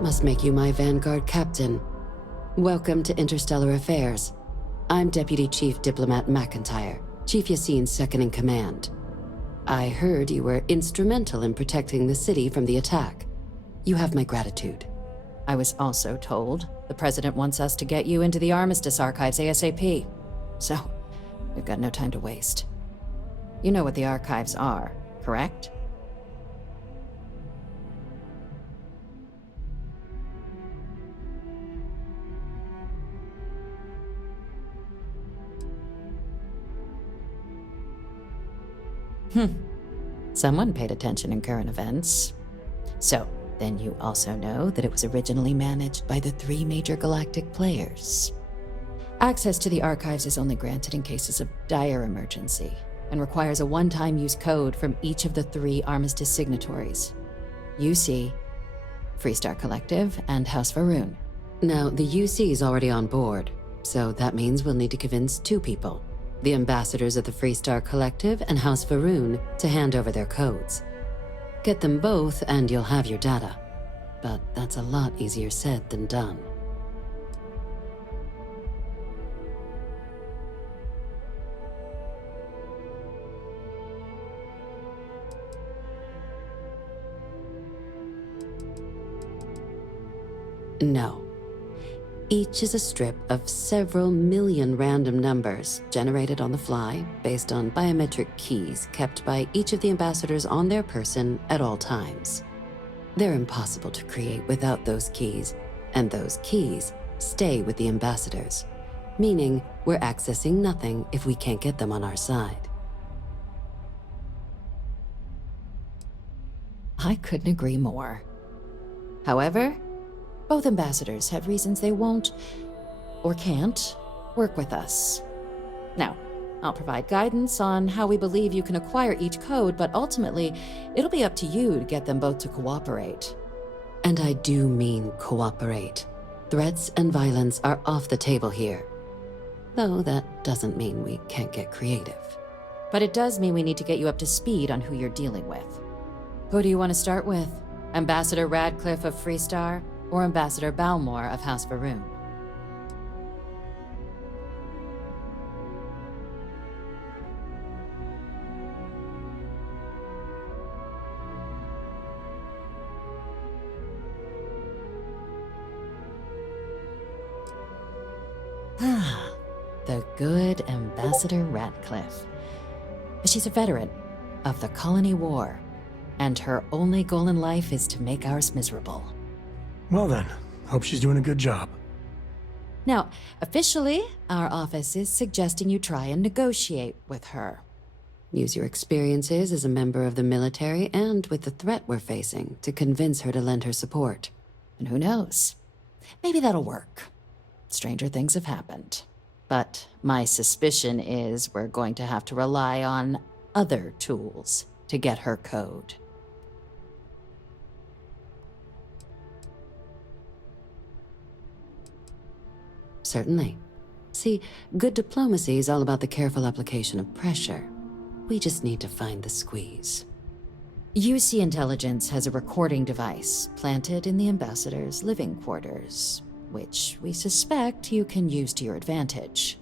That must make you my Vanguard captain. Welcome to Interstellar Affairs. I'm Deputy Chief Diplomat McIntyre, Chief Yassine's second-in-command. I heard you were instrumental in protecting the city from the attack. You have my gratitude. I was also told the President wants us to get you into the Armistice archives ASAP. So, we've got no time to waste. You know what the archives are, correct? Someone paid attention in current events. So, then you also know that it was originally managed by the 3 major galactic players. Access to the archives is only granted in cases of dire emergency, and requires a one-time use code from each of the 3 Armistice signatories. UC, Freestar Collective, and House Varun. Now, the UC is already on board, so that means we'll need to convince 2 people. The ambassadors of the Freestar Collective and House Varun to hand over their codes. Get them both and you'll have your data. But that's a lot easier said than done. No. Each is a strip of several million random numbers generated on the fly based on biometric keys kept by each of the ambassadors on their person at all times. They're impossible to create without those keys, and those keys stay with the ambassadors, meaning we're accessing nothing if we can't get them on our side. I couldn't agree more. However, both ambassadors have reasons they won't, or can't, work with us. Now, I'll provide guidance on how we believe you can acquire each code, but ultimately, it'll be up to you to get them both to cooperate. And I do mean cooperate. Threats and violence are off the table here. Though that doesn't mean we can't get creative. But it does mean we need to get you up to speed on who you're dealing with. Who do you want to start with? Ambassador Radcliffe of Freestar, or Ambassador Balmore of House Varun? The good Ambassador Radcliffe. She's a veteran of the Colony War, and her only goal in life is to make ours miserable. Well then, hope she's doing a good job. Now, officially, our office is suggesting you try and negotiate with her. Use your experiences as a member of the military and with the threat we're facing to convince her to lend her support. And who knows? Maybe that'll work. Stranger things have happened. But my suspicion is we're going to have to rely on other tools to get her code. Certainly. See, good diplomacy is all about the careful application of pressure. We just need to find the squeeze. UC Intelligence has a recording device planted in the ambassador's living quarters, which we suspect you can use to your advantage.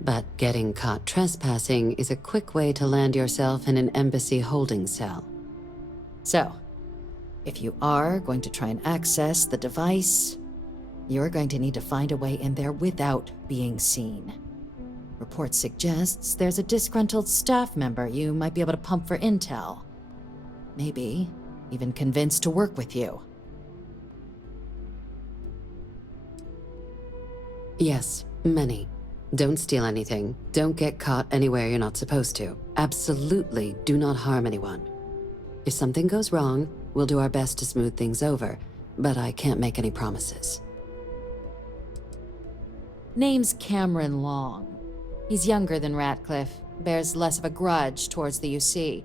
But getting caught trespassing is a quick way to land yourself in an embassy holding cell. So, if you are going to try and access the device, you're going to need to find a way in there without being seen. Report suggests there's a disgruntled staff member you might be able to pump for intel. Maybe even convince to work with you. Yes, many. Don't steal anything. Don't get caught anywhere you're not supposed to. Absolutely do not harm anyone. If something goes wrong, we'll do our best to smooth things over, but I can't make any promises. Name's Cameron Long. He's younger than Ratcliffe, bears less of a grudge towards the UC.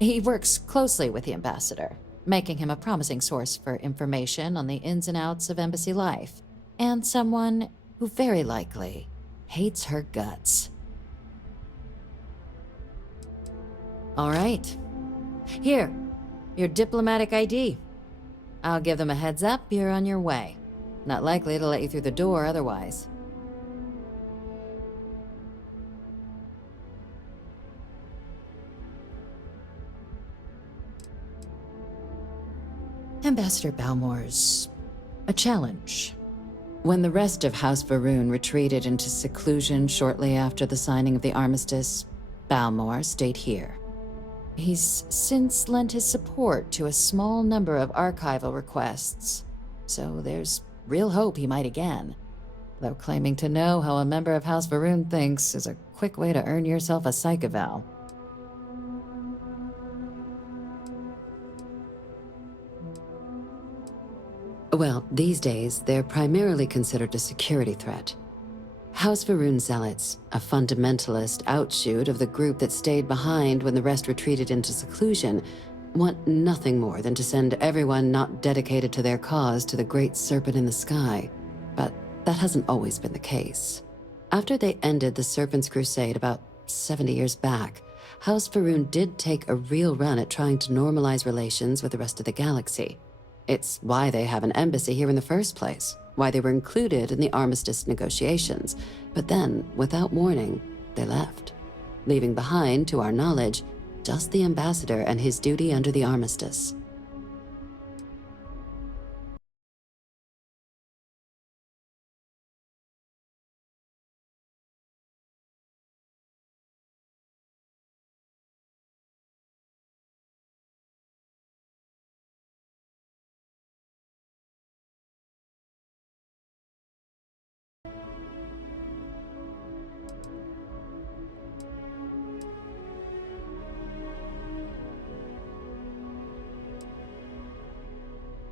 He works closely with the ambassador, making him a promising source for information on the ins and outs of embassy life, and someone who very likely hates her guts. All right. Here, your diplomatic ID. I'll give them a heads up, you're on your way. Not likely to let you through the door otherwise. Ambassador Balmore's a challenge. When the rest of House Varun retreated into seclusion shortly after the signing of the armistice, Balmore stayed here. He's since lent his support to a small number of archival requests, so there's real hope he might again. Though claiming to know how a member of House Varun thinks is a quick way to earn yourself a psych eval. Well, these days, they're primarily considered a security threat. House Varun Zealots, a fundamentalist outshoot of the group that stayed behind when the rest retreated into seclusion, want nothing more than to send everyone not dedicated to their cause to the great serpent in the sky. But that hasn't always been the case. After they ended the Serpent's Crusade about 70 years back, House Varun did take a real run at trying to normalize relations with the rest of the galaxy. It's why they have an embassy here in the first place, why they were included in the armistice negotiations. But then, without warning, they left, leaving behind, to our knowledge, just the ambassador and his duty under the armistice.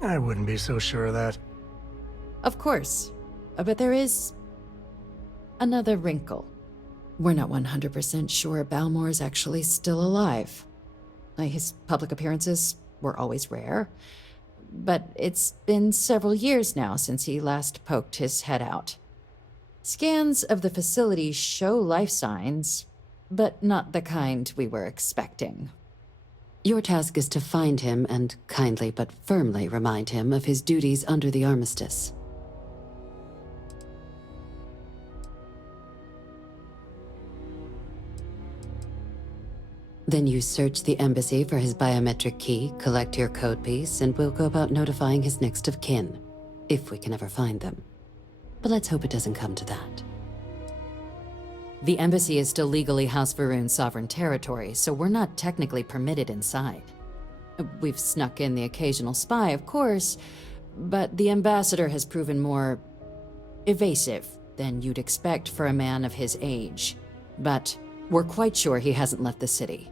I wouldn't be so sure of that. Of course, but there is another wrinkle. We're not 100% sure Balmore is actually still alive. His public appearances were always rare, but it's been several years now since he last poked his head out. Scans of the facility show life signs, but not the kind we were expecting. Your task is to find him and kindly but firmly remind him of his duties under the armistice. Then you search the embassy for his biometric key, collect your code piece, and we'll go about notifying his next of kin, if we can ever find them. But let's hope it doesn't come to that. The embassy is still legally House Varun's sovereign territory, so we're not technically permitted inside. We've snuck in the occasional spy, of course, but the ambassador has proven more evasive than you'd expect for a man of his age. But we're quite sure he hasn't left the city.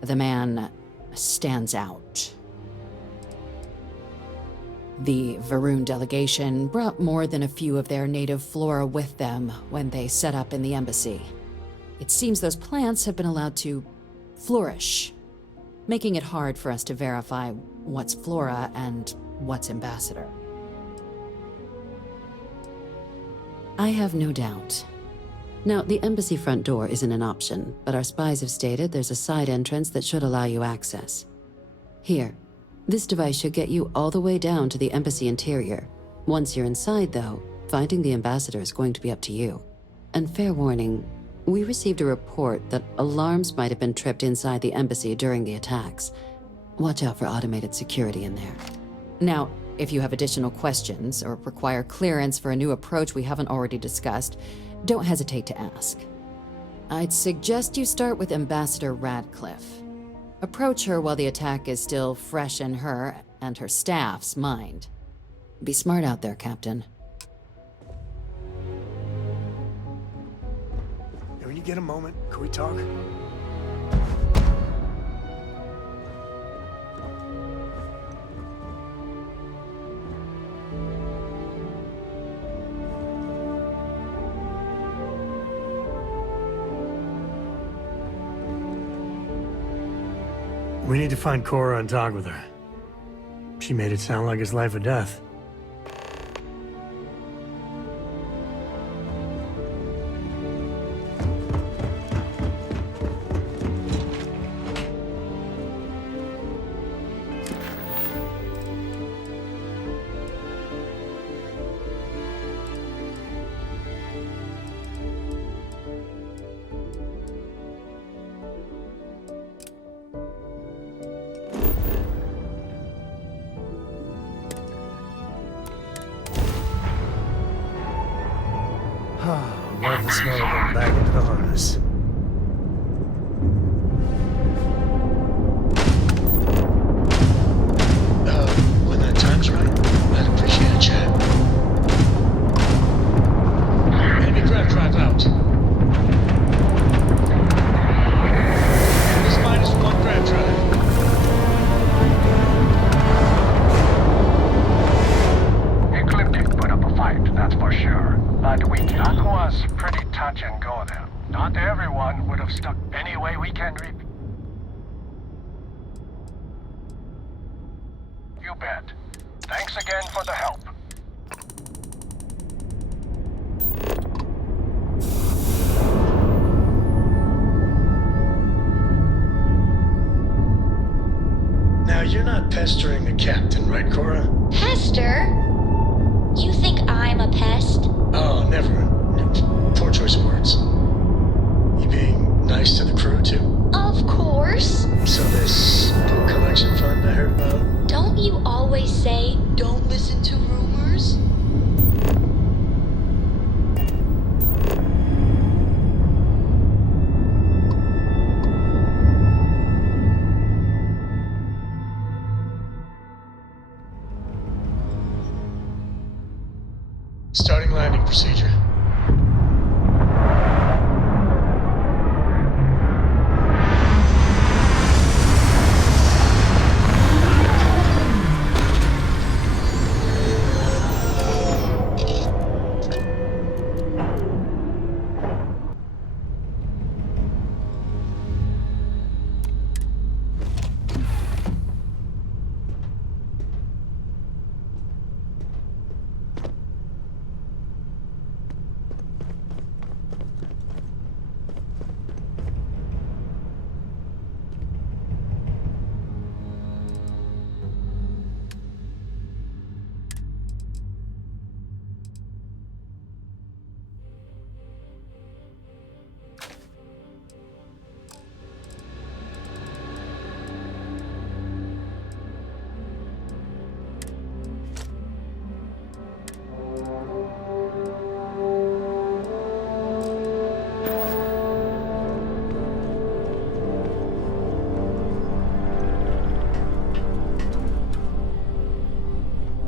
The man stands out. The Varun delegation brought more than a few of their native flora with them when they set up in the embassy. It seems those plants have been allowed to flourish, making it hard for us to verify what's flora and what's ambassador. I have no doubt. Now, the embassy front door isn't an option, but our spies have stated there's a side entrance that should allow you access. Here. This device should get you all the way down to the embassy interior. Once you're inside, though, finding the ambassador is going to be up to you. And fair warning, we received a report that alarms might have been tripped inside the embassy during the attacks. Watch out for automated security in there. Now, if you have additional questions or require clearance for a new approach we haven't already discussed, don't hesitate to ask. I'd suggest you start with Ambassador Radcliffe. Approach her while the attack is still fresh in her and her staff's mind. Be smart out there, Captain. Hey, when you get a moment, can we talk? We need to find Cora and talk with her. She made it sound like it's life or death. Love the smell of them back into the harness. When that time's right, I'd appreciate a chat. Enemy craft drive out. This -1 craft drive. Ecliptic put up a fight, that's for sure. But we did. That was pretty touch and go there. Not everyone would have stuck any way we can reap. You bet. Thanks again for the help. Now, you're not pestering the captain, right, Cora? Pester? You think I'm a pest? Oh, never. Poor choice of words. You being nice to the crew, too? Of course. So this book collection fund I heard about? Don't you always say, don't listen to rumors? Starting landing procedure.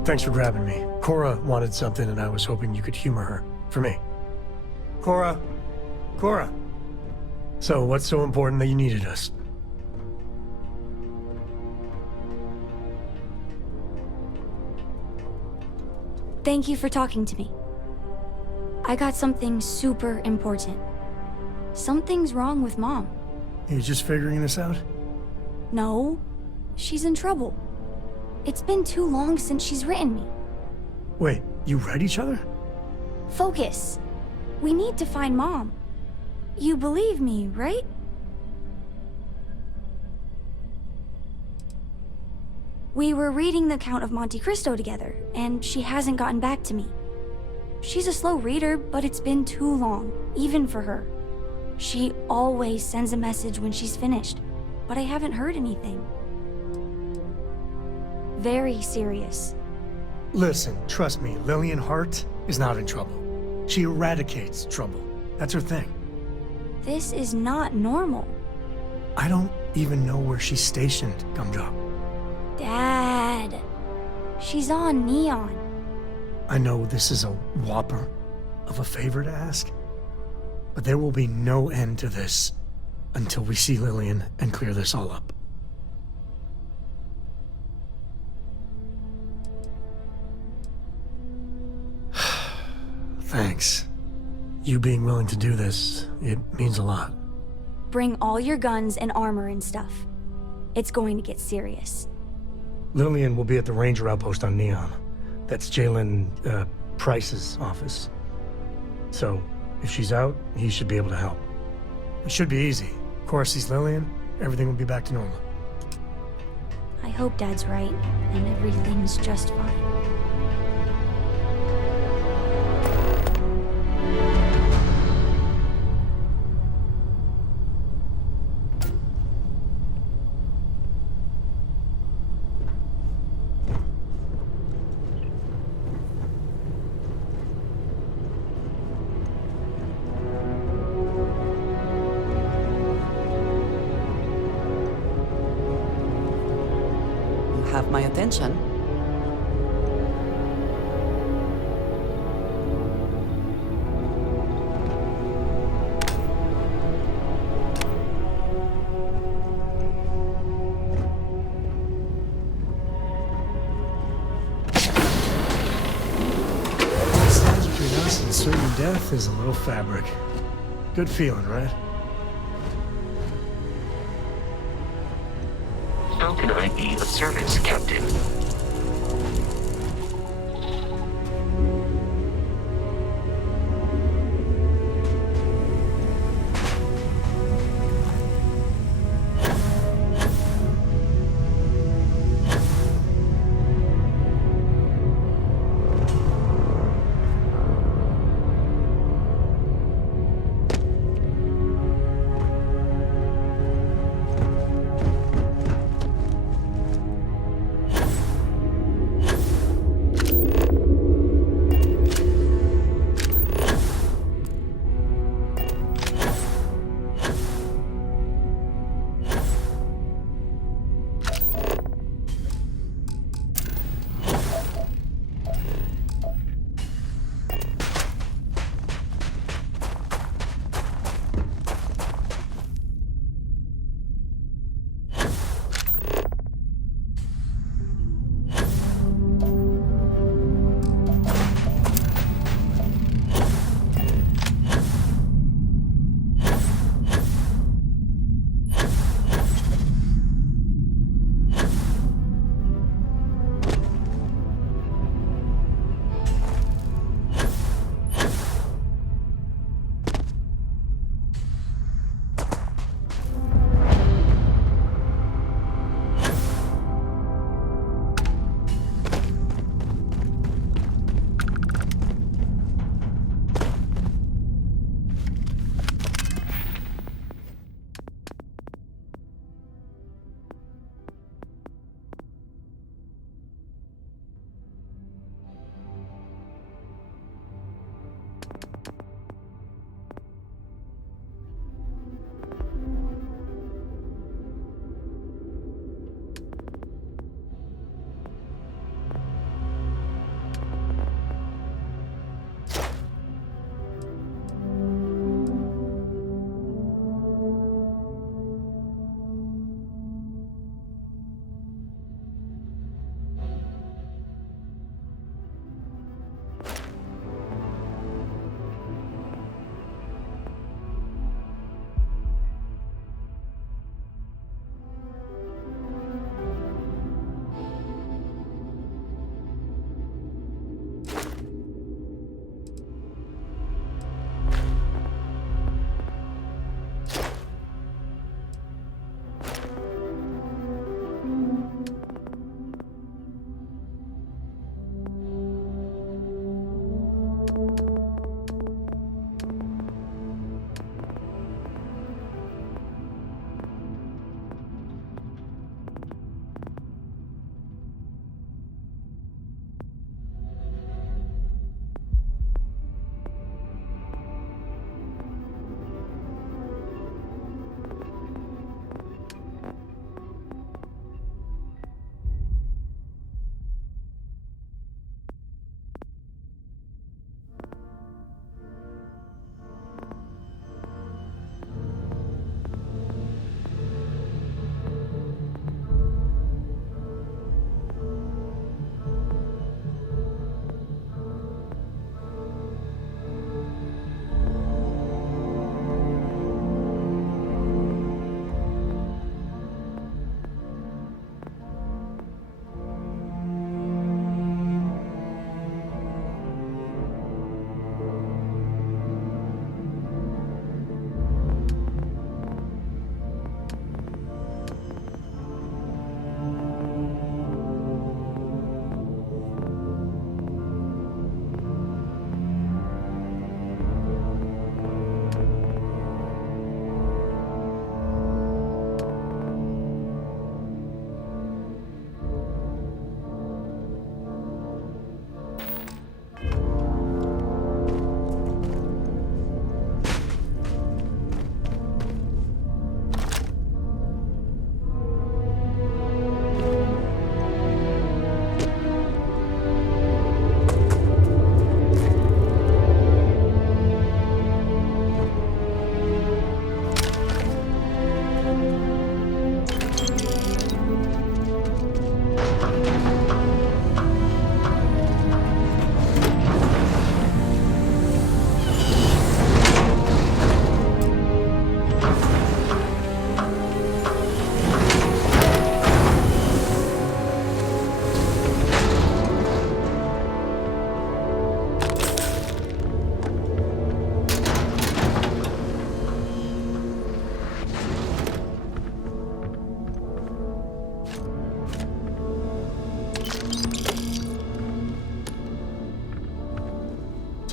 Thanks for grabbing me. Cora wanted something, and I was hoping you could humor her. For me. Cora! Cora! So, what's so important that you needed us? Thank you for talking to me. I got something super important. Something's wrong with Mom. You just figuring this out? No, she's in trouble. It's been too long since she's written me. Wait, you read each other? Focus. We need to find Mom. You believe me, right? We were reading the Count of Monte Cristo together, and she hasn't gotten back to me. She's a slow reader, but it's been too long, even for her. She always sends a message when she's finished, but I haven't heard anything. Very serious. Listen, trust me, Lillian Hart is not in trouble. She eradicates trouble. That's her thing. This is not normal. I don't even know where she's stationed, Gumdrop. Dad. She's on Neon. I know this is a whopper of a favor to ask, but there will be no end to this until we see Lillian and clear this all up. Thanks. You being willing to do this, it means a lot. Bring all your guns and armor and stuff. It's going to get serious. Lillian will be at the Ranger outpost on Neon. That's Jalen, Price's office. So, if she's out, he should be able to help. It should be easy. Of course, sees Lillian, everything will be back to normal. I hope Dad's right, and everything's just fine. attention. Stands between us and certain death is a little fabric. Good feeling, right? How can I be of service, Captain?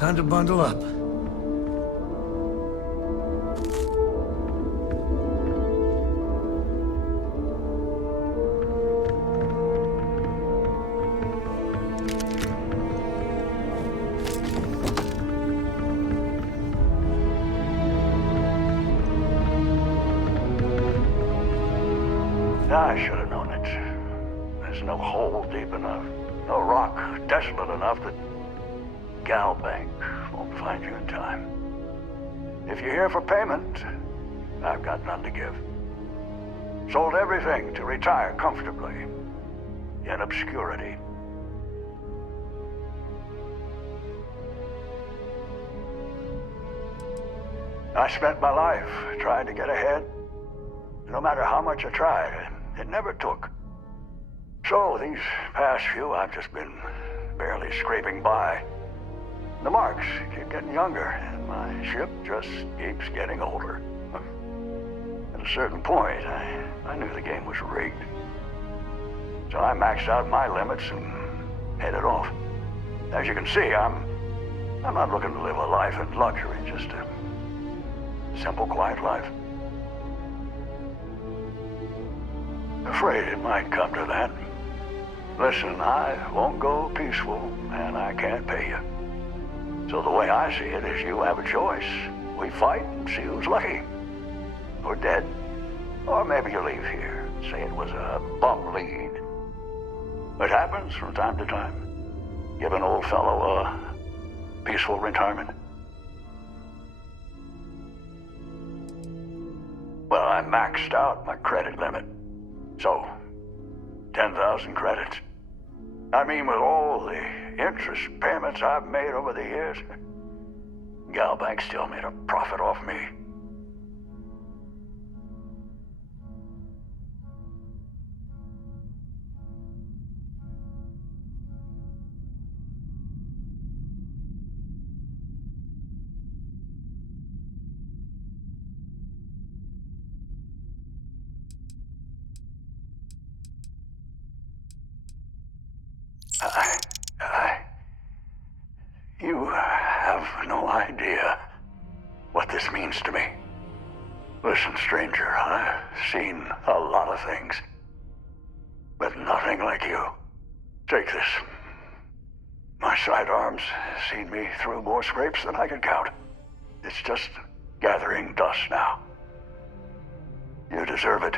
Time to bundle up. I should have known it. There's no hole deep enough, no rock desolate enough that Galbank won't find you in time. If you're here for payment, I've got none to give. Sold everything to retire comfortably, in obscurity. I spent my life trying to get ahead. No matter how much I tried, it never took. So these past few, I've just been barely scraping by. The marks keep getting younger, and my ship just keeps getting older. At a certain point, I knew the game was rigged. So I maxed out my limits and headed off. As you can see, I'm not looking to live a life in luxury, just a simple, quiet life. Afraid it might come to that. Listen, I won't go peaceful, and I can't pay you. So the way I see it is you have a choice. We fight and see who's lucky. Or dead. Or maybe you leave here. Say it was a bum lead. It happens from time to time. Give an old fellow a peaceful retirement. Well, I maxed out my credit limit. So, 10,000 credits. I mean, with all the interest payments I've made over the years, Galbank still made a profit off me. You have no idea what this means to me. Listen, stranger, I've seen a lot of things, but nothing like you. Take this. My sidearms seen me through more scrapes than I can count. It's just gathering dust now. You deserve it.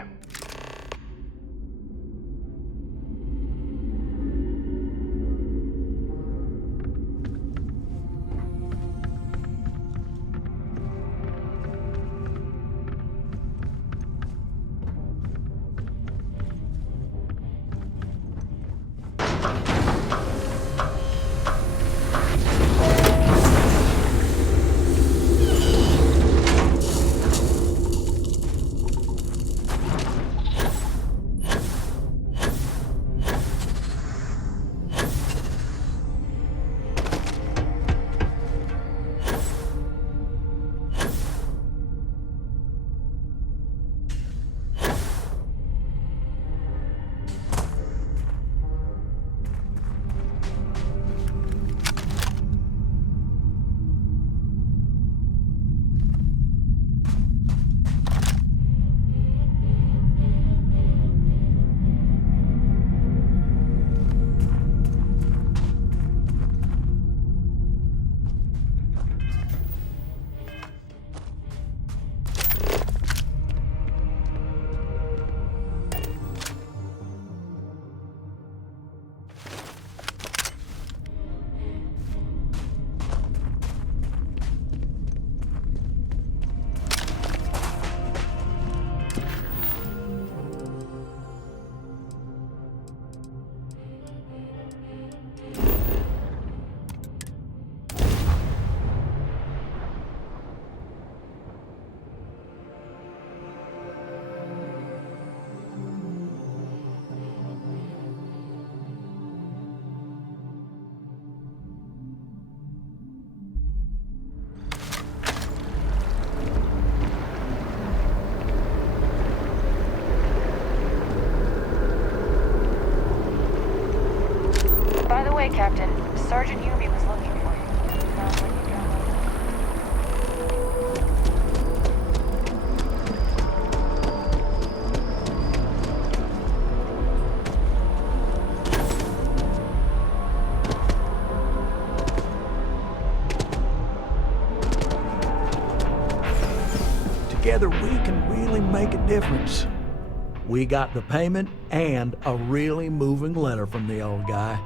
Together we can really make a difference. We got the payment and a really moving letter from the old guy.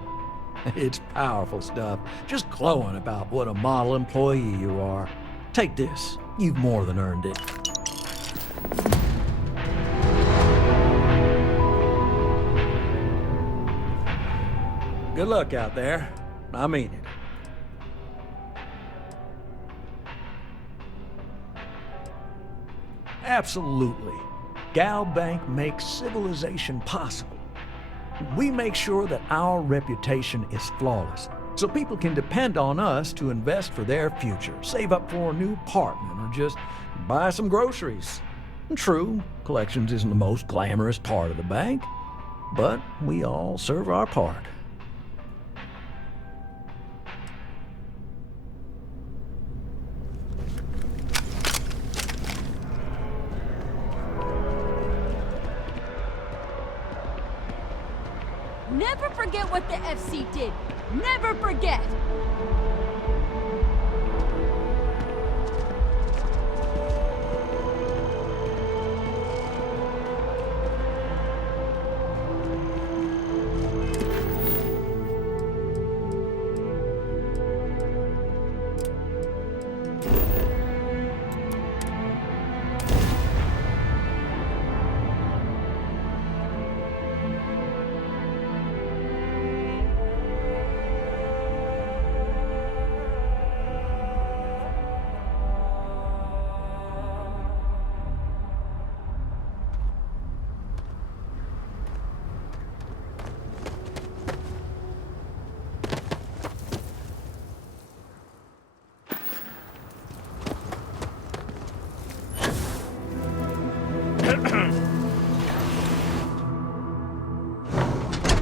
It's powerful stuff, just glowing about what a model employee you are. Take this, you've more than earned it. Good luck out there. I mean it. Absolutely. Gal Bank makes civilization possible. We make sure that our reputation is flawless, so people can depend on us to invest for their future, save up for a new apartment, or just buy some groceries. True, collections isn't the most glamorous part of the bank, but we all serve our part. Never forget what the FC did. Never forget!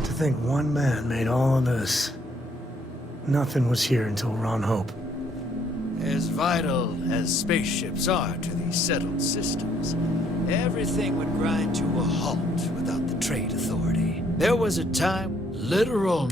To think one man made all of this. Nothing was here until Ron Hope. As vital as spaceships are to these settled systems, everything would grind to a halt without the Trade Authority. There was a time, literal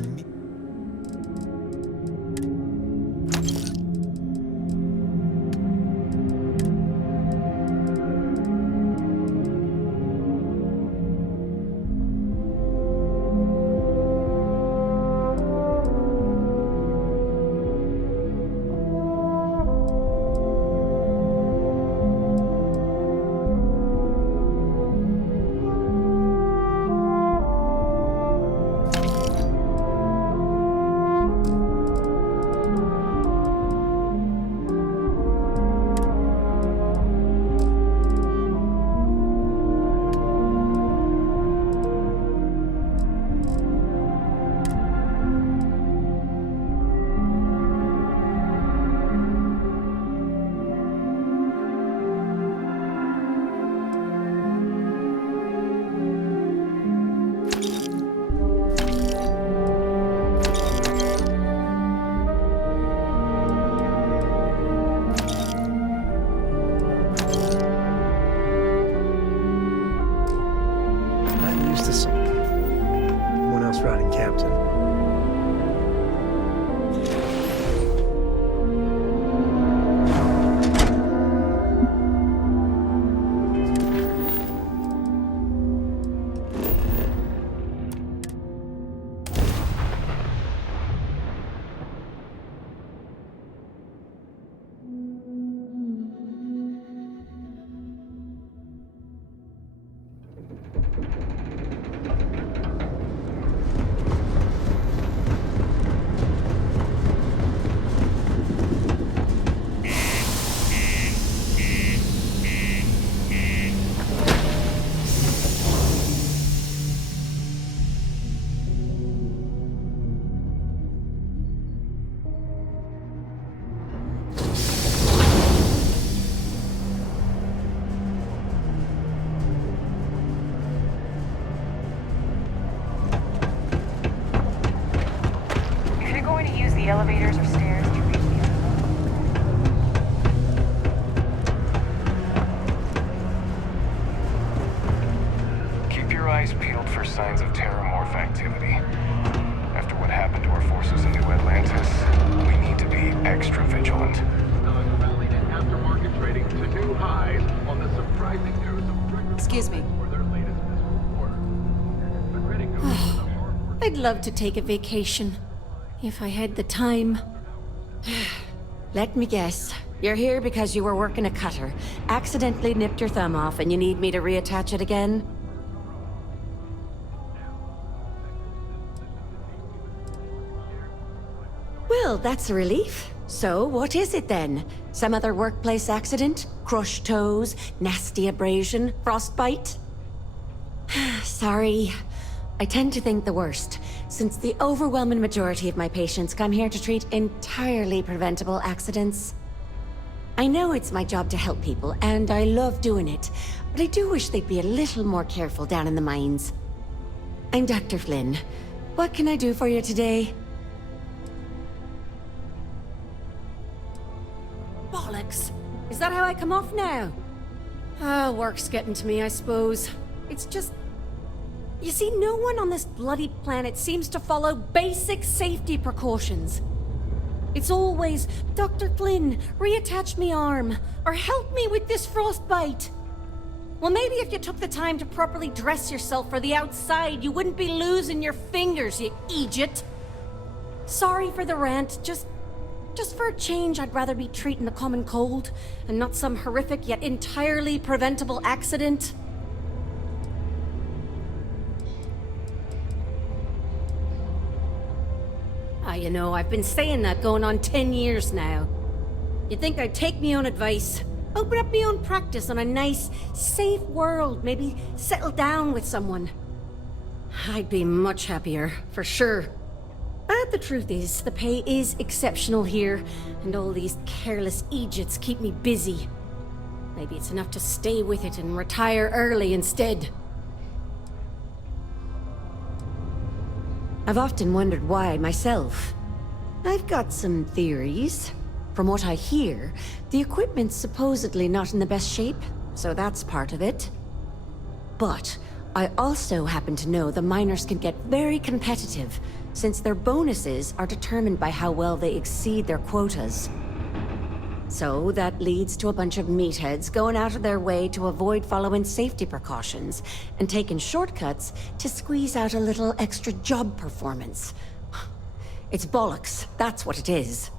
Someone else riding captain. The elevators or stairs to reach the other level. Keep your eyes peeled for signs of terramorph activity. After what happened to our forces in New Atlantis, we need to be extra vigilant. Rallied in aftermarket trading to new highs on the Excuse me. I'd love to take a vacation. If I had the time. Let me guess. You're here because you were working a cutter, accidentally nipped your thumb off, and you need me to reattach it again? Well, that's a relief. So, what is it then? Some other workplace accident? Crushed toes? Nasty abrasion? Frostbite? Sorry. I tend to think the worst, since the overwhelming majority of my patients come here to treat entirely preventable accidents. I know it's my job to help people, and I love doing it, but I do wish they'd be a little more careful down in the mines. I'm Dr. Flynn. What can I do for you today? Bollocks! Is that how I come off now? Ah, work's getting to me, I suppose. It's just... You see, no one on this bloody planet seems to follow basic safety precautions. It's always, Dr. Flynn, reattach me arm, or help me with this frostbite. Well, maybe if you took the time to properly dress yourself for the outside, you wouldn't be losing your fingers, you idiot. Sorry for the rant, just for a change, I'd rather be treating the common cold, and not some horrific yet entirely preventable accident. You know, I've been saying that going on 10 years now. You'd think I'd take me own advice, open up my own practice on a nice, safe world, maybe settle down with someone. I'd be much happier, for sure. But the truth is, the pay is exceptional here, and all these careless idiots keep me busy. Maybe it's enough to stay with it and retire early instead. I've often wondered why myself. I've got some theories. From what I hear, the equipment's supposedly not in the best shape, so that's part of it. But I also happen to know the miners can get very competitive, since their bonuses are determined by how well they exceed their quotas. So that leads to a bunch of meatheads going out of their way to avoid following safety precautions and taking shortcuts to squeeze out a little extra job performance. It's bollocks, that's what it is.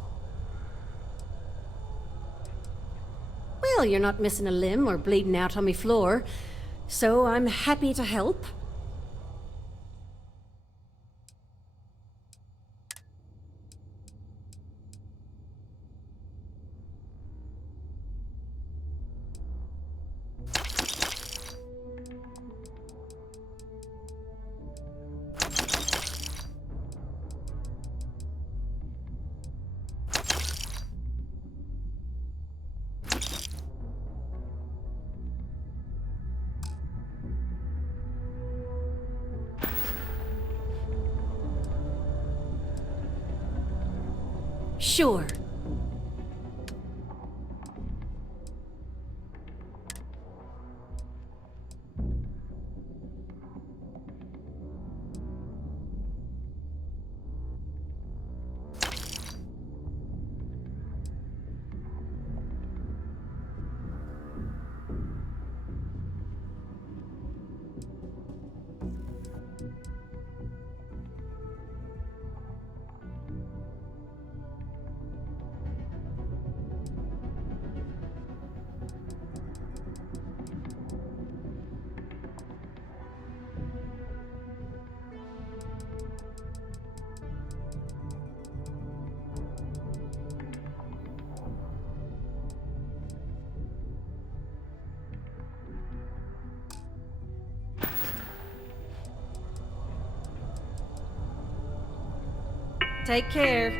Well, you're not missing a limb or bleeding out on me floor, so I'm happy to help. Sure. Take care.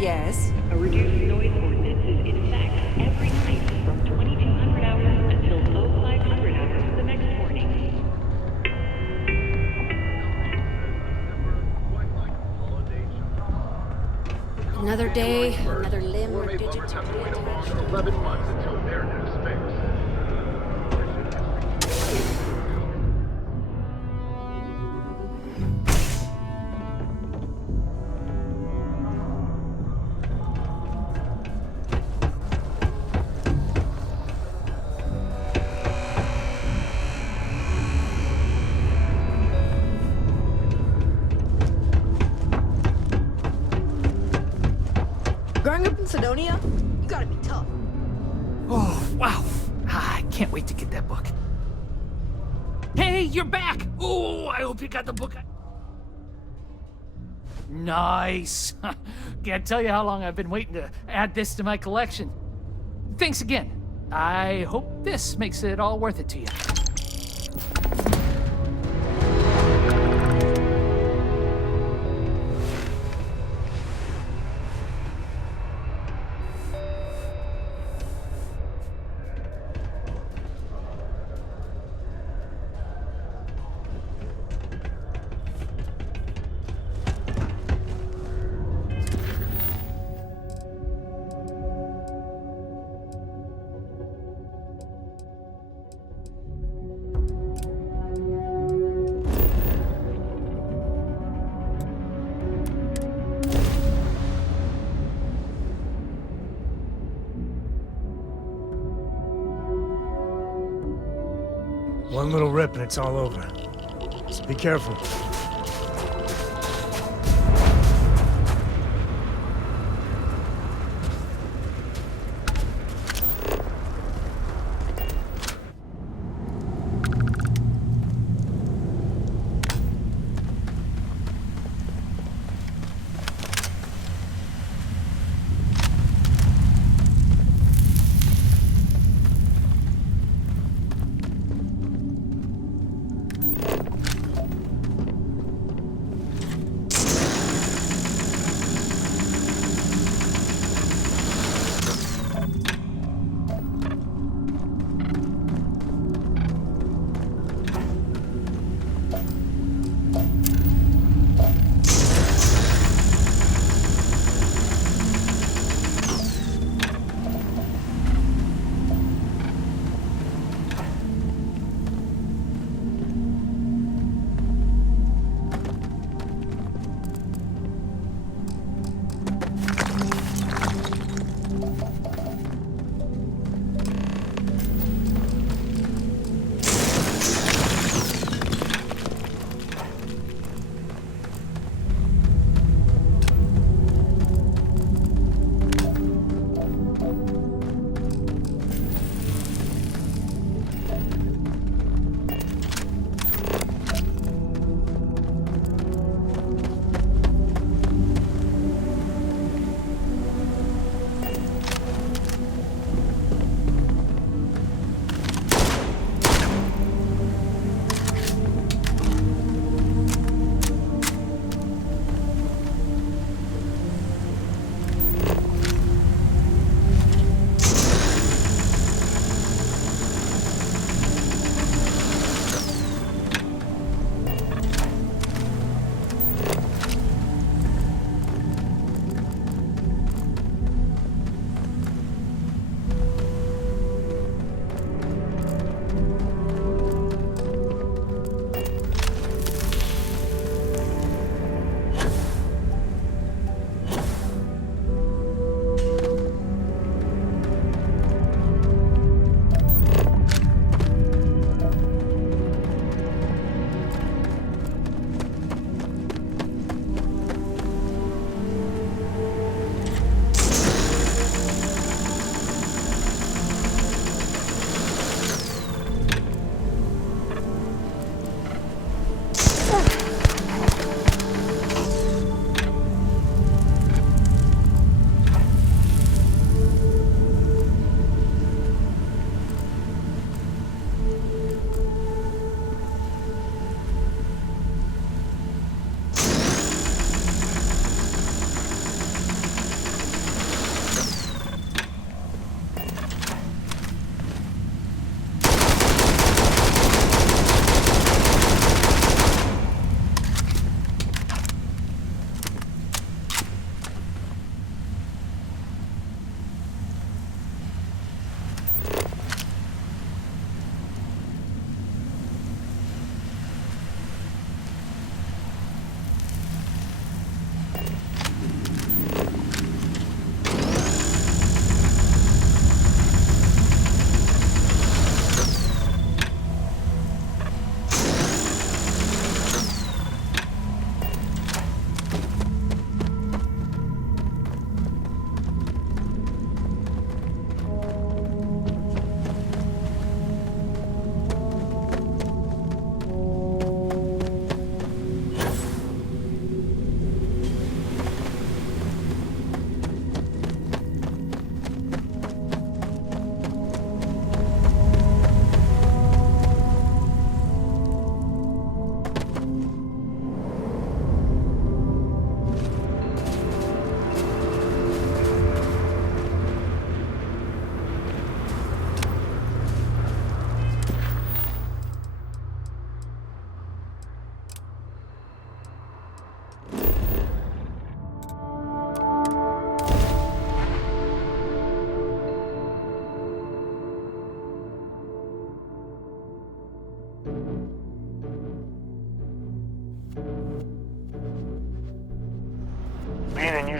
Yes? A reduced noise ordinance is in effect every night from 2200 hours until 0500 hours the next morning. Another day, another limb or digit to reattach. 11 months until their next fix. Estonia? You gotta be tough. Oh, wow. I can't wait to get that book. Hey, you're back! Oh, I hope you got the book. Nice. Can't tell you how long I've been waiting to add this to my collection. Thanks again. I hope this makes it all worth it to you. One little rip and it's all over. So be careful.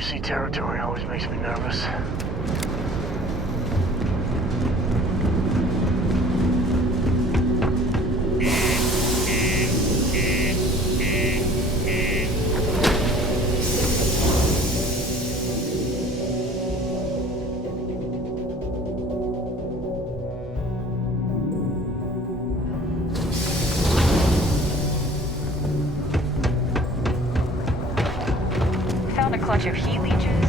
juicy territory always makes me nervous. Found a clutch of heat leeches.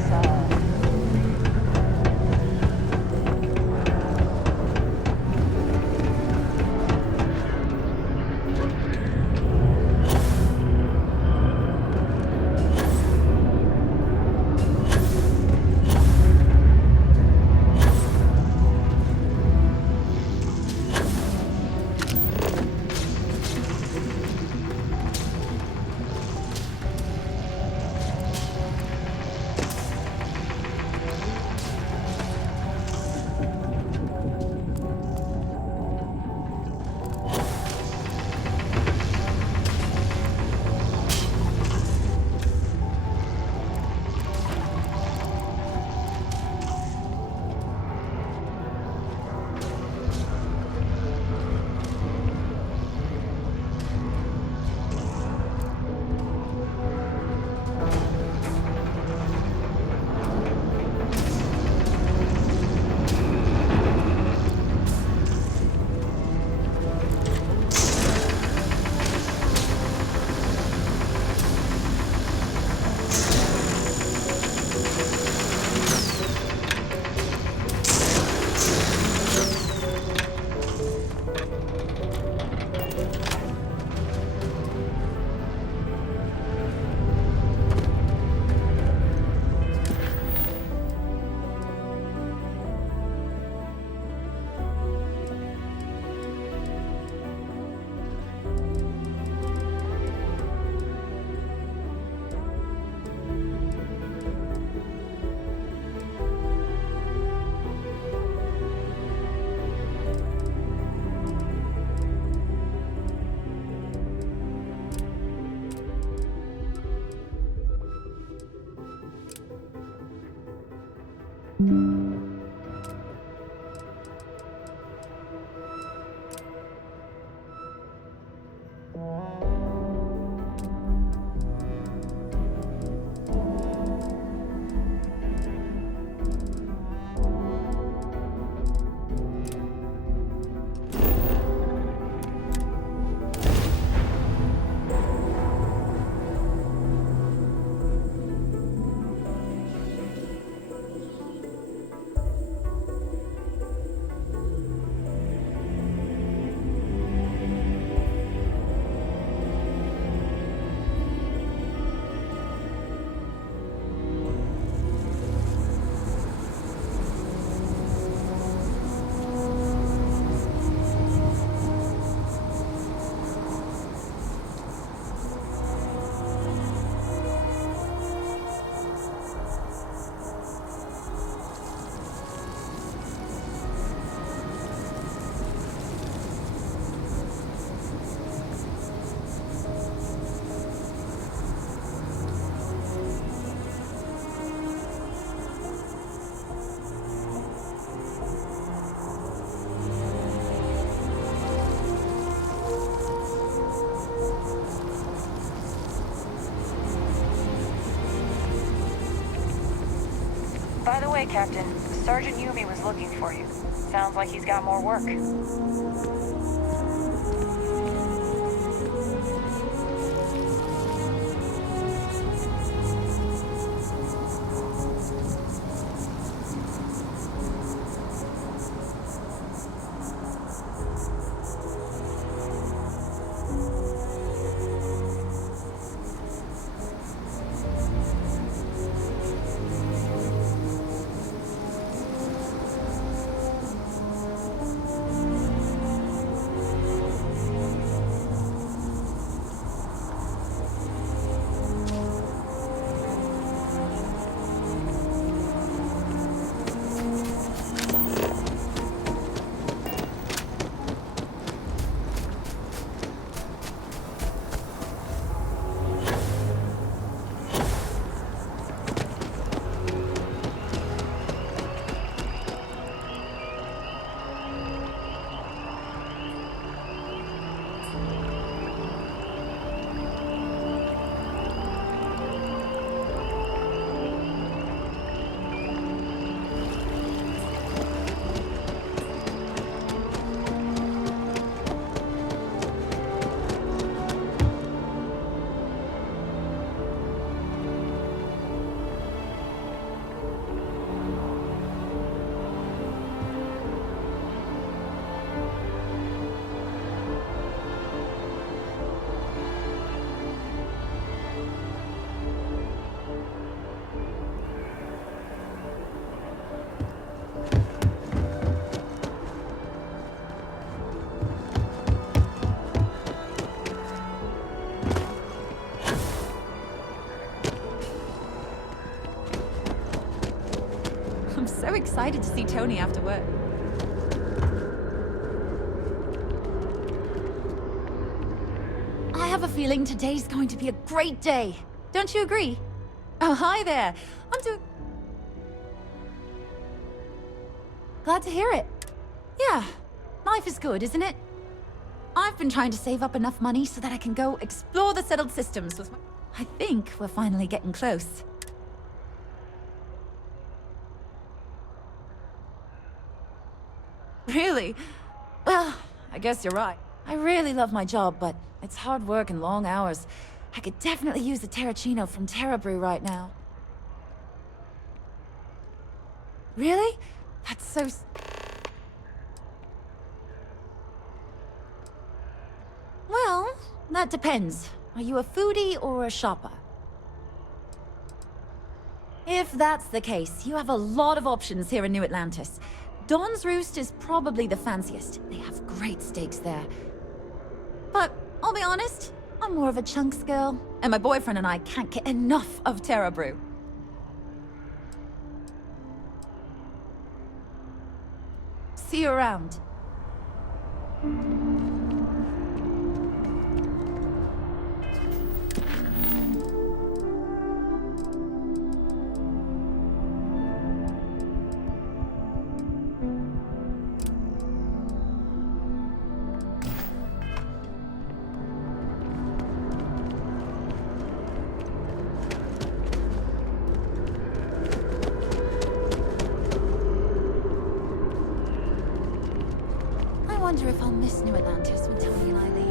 By the way, Captain, Sergeant Yumi was looking for you. Sounds like he's got more work. excited to see Tony after work. I have a feeling today's going to be a great day. Don't you agree? Oh, hi there. I'm doing... Glad to hear it. Yeah, life is good, isn't it? I've been trying to save up enough money so that I can go explore the settled systems with my... I think we're finally getting close. Really? Well, I guess you're right. I really love my job, but it's hard work and long hours. I could definitely use the Terracino from Terra Brew right now. Really? That's so... Well, that depends. Are you a foodie or a shopper? If that's the case, you have a lot of options here in New Atlantis. Dawn's Roost is probably the fanciest. They have great steaks there. But I'll be honest, I'm more of a chunks girl, and my boyfriend and I can't get enough of Terra Brew. See you around. I wonder if I'll miss New Atlantis when Tony and I leave.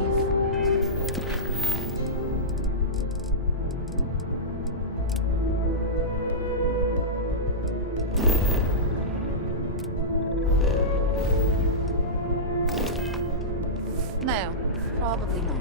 No, probably not.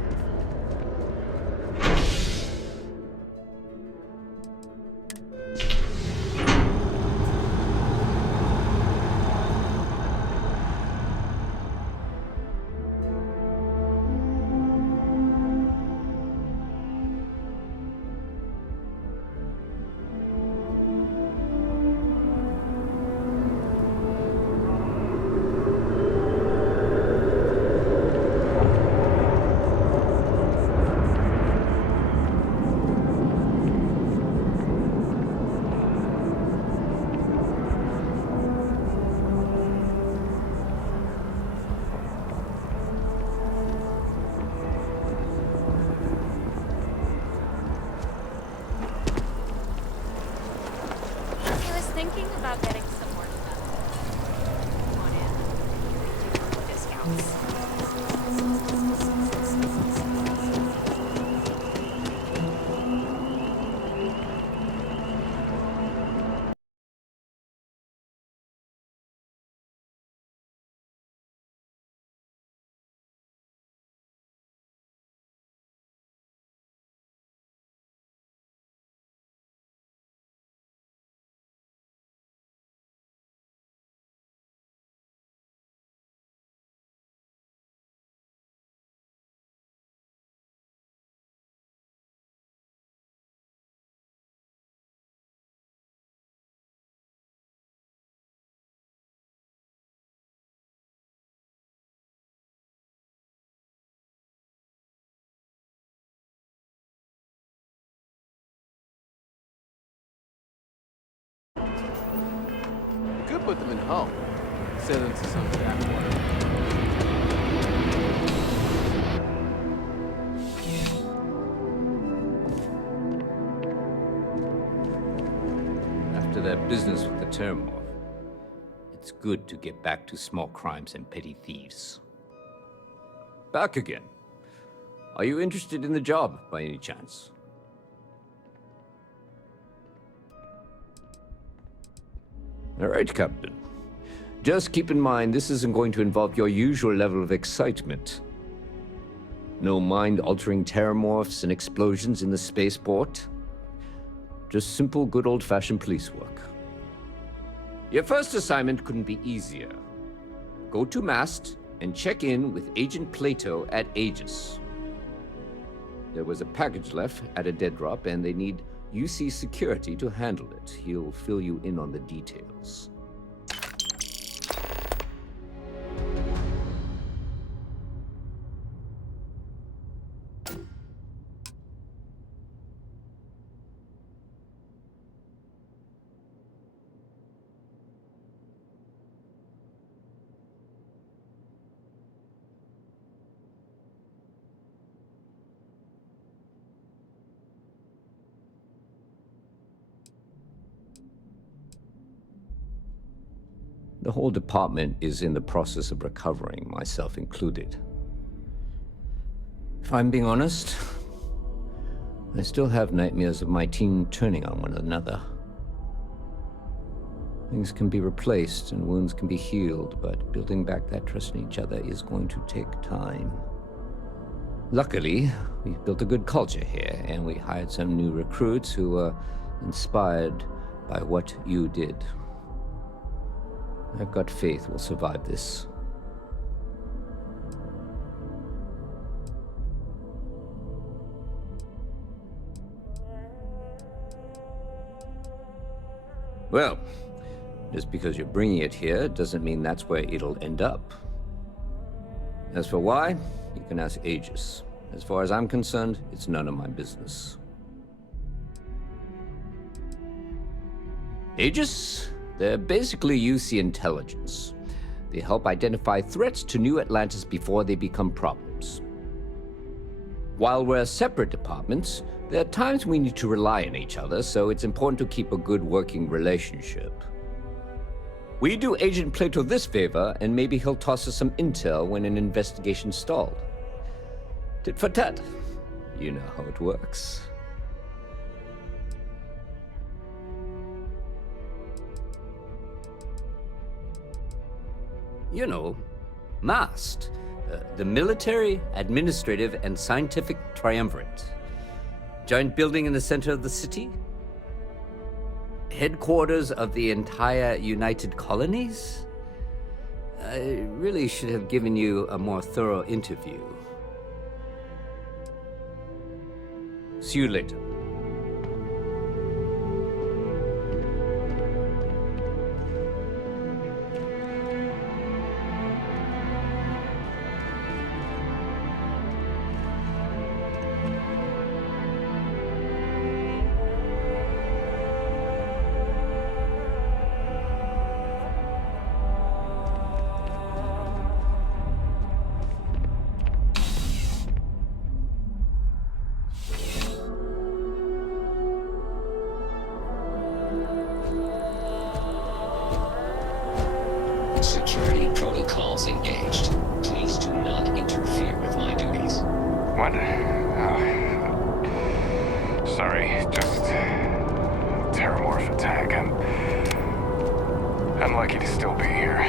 Thinking about getting some more stuff. Come on in. Do discounts. You could put them in hull. Send them to some tap water. After that business with the Terramorph, it's good to get back to small crimes and petty thieves. Back again. Are you interested in the job, by any chance? All right, Captain. Just keep in mind, this isn't going to involve your usual level of excitement. No mind-altering terramorphs and explosions in the spaceport. Just simple, good old-fashioned police work. Your first assignment couldn't be easier. Go to Mast and check in with Agent Plato at Aegis. There was a package left at a dead drop, and they need UC security to handle it. He'll fill you in on the details. The whole department is in the process of recovering, myself included. If I'm being honest, I still have nightmares of my team turning on one another. Things can be replaced and wounds can be healed, but building back that trust in each other is going to take time. Luckily, we've built a good culture here, and we hired some new recruits who were inspired by what you did. I've got faith we'll survive this. Well, just because you're bringing it here doesn't mean that's where it'll end up. As for why, you can ask Aegis. As far as I'm concerned, it's none of my business. Aegis? They're basically UC intelligence. They help identify threats to New Atlantis before they become problems. While we're separate departments, there are times we need to rely on each other, so it's important to keep a good working relationship. We do Agent Plato this favor, and maybe he'll toss us some intel when an investigation stalled. Tit for tat. You know how it works. You know, MAST, the Military, Administrative, and Scientific Triumvirate. Giant building in the center of the city? Headquarters of the entire United Colonies? I really should have given you a more thorough interview. See you later. Security protocols engaged. Please do not interfere with my duties. What? Sorry, just Terramorph attack. I'm lucky to still be here.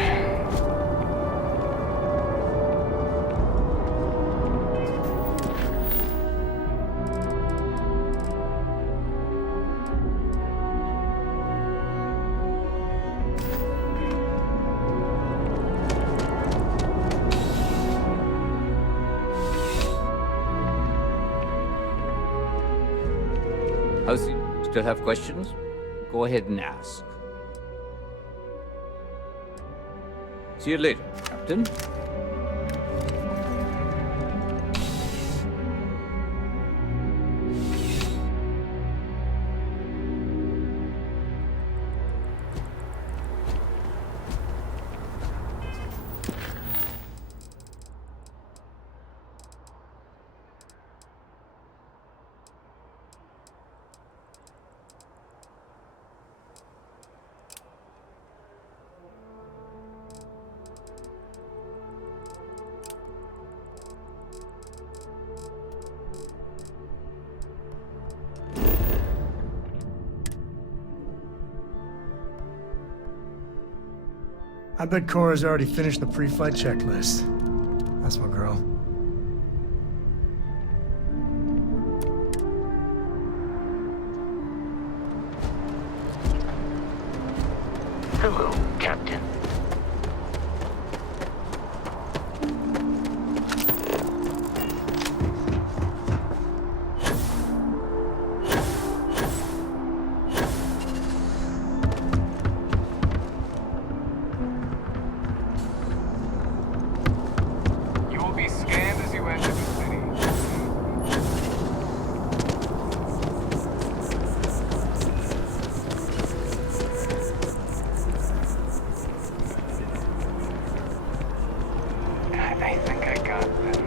How's it? Still have questions? Go ahead and ask. See you later, Captain. I bet Cora's already finished the pre-flight checklist. That's my girl. Hello, Captain. I think I got them.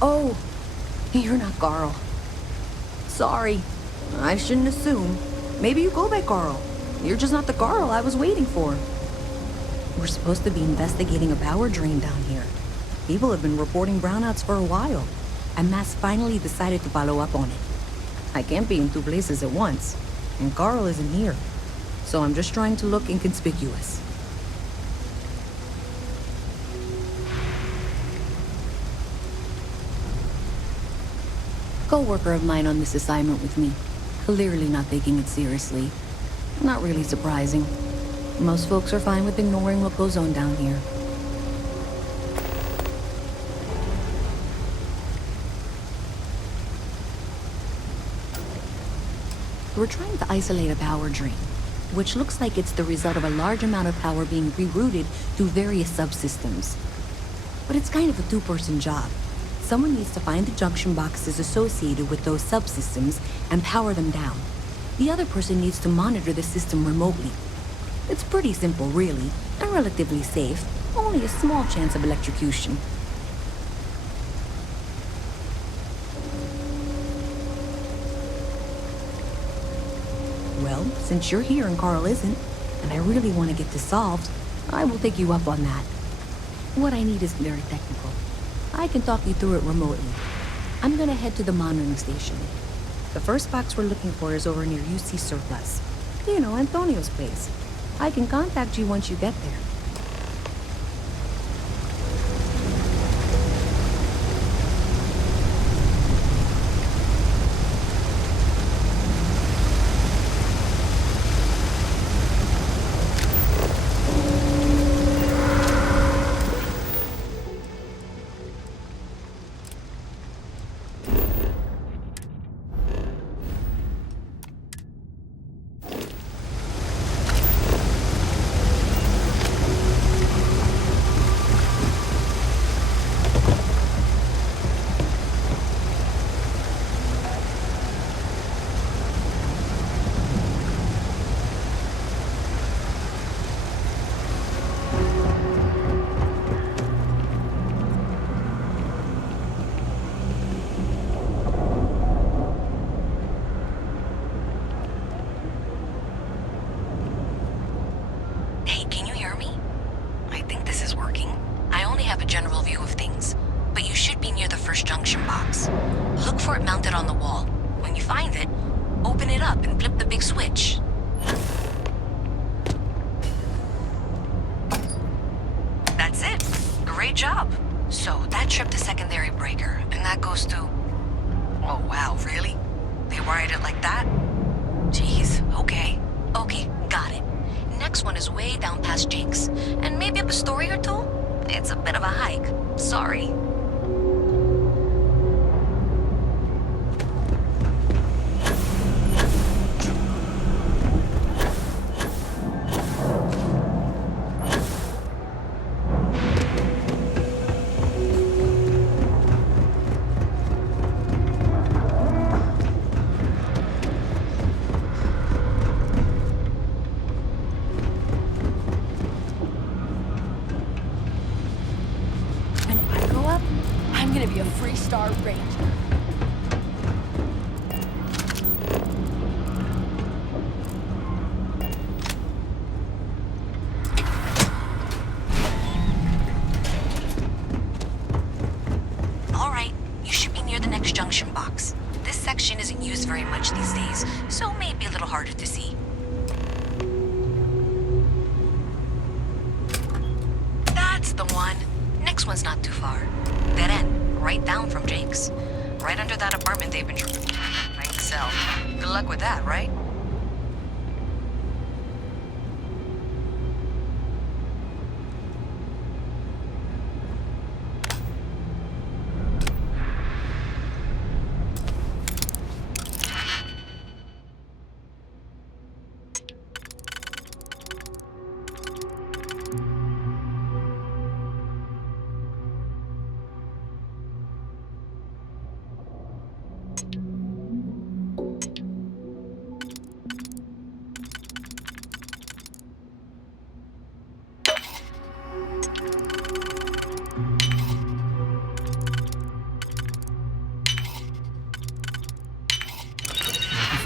Oh, you're not Carl. Sorry. I shouldn't assume. Maybe you go by Carl. You're just not the Carl I was waiting for. We're supposed to be investigating a power drain down here. People have been reporting brownouts for a while, and Mass finally decided to follow up on it. I can't be in two places at once, and Carl isn't here, so I'm just trying to look inconspicuous. Coworker of mine on this assignment with me, clearly not taking it seriously. Not really surprising. Most folks are fine with ignoring what goes on down here. We're trying to isolate a power drain, which looks like it's the result of a large amount of power being rerouted to various subsystems. But it's kind of a two-person job. Someone needs to find the junction boxes associated with those subsystems and power them down. The other person needs to monitor the system remotely. It's pretty simple, really, and relatively safe. Only a small chance of electrocution. Well, since you're here and Carl isn't, and I really want to get this solved, I will take you up on that. What I need isn't very technical. I can talk you through it remotely. I'm gonna head to the monitoring station. The first box we're looking for is over near UC Surplus. You know, Antonio's place. I can contact you once you get there.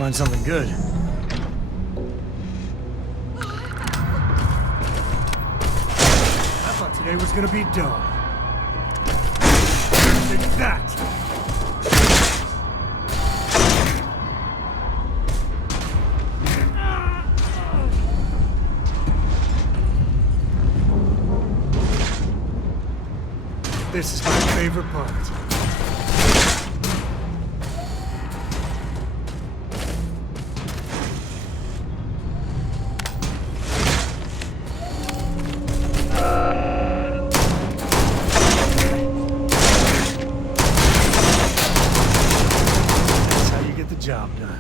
find something good. I thought today was gonna be dull. Take that! This is my favorite part. That's how you get the job done.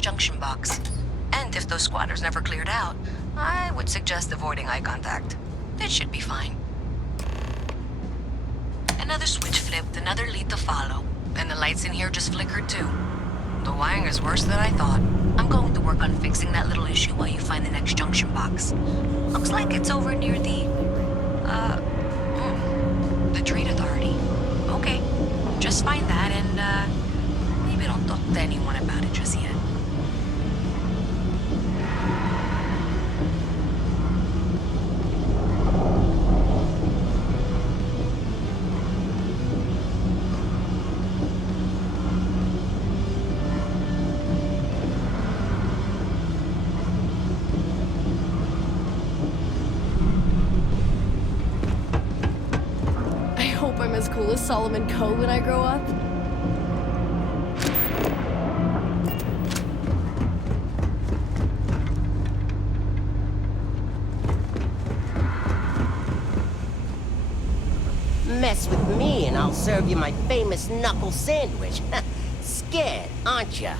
junction box. And if those squatters never cleared out, I would suggest avoiding eye contact. It should be fine. Another switch flipped, another lead to follow, and the lights in here just flickered too. The wiring is worse than I thought. I'm going to work on fixing that little issue while you find the next junction box. Looks like it's over near the The Trade Authority. Okay. Just find that and, maybe don't talk to anyone about it just yet. I hope I'm as cool as Solomon Coe when I grow up. Mess with me and I'll serve you my famous knuckle sandwich. Scared, aren't ya?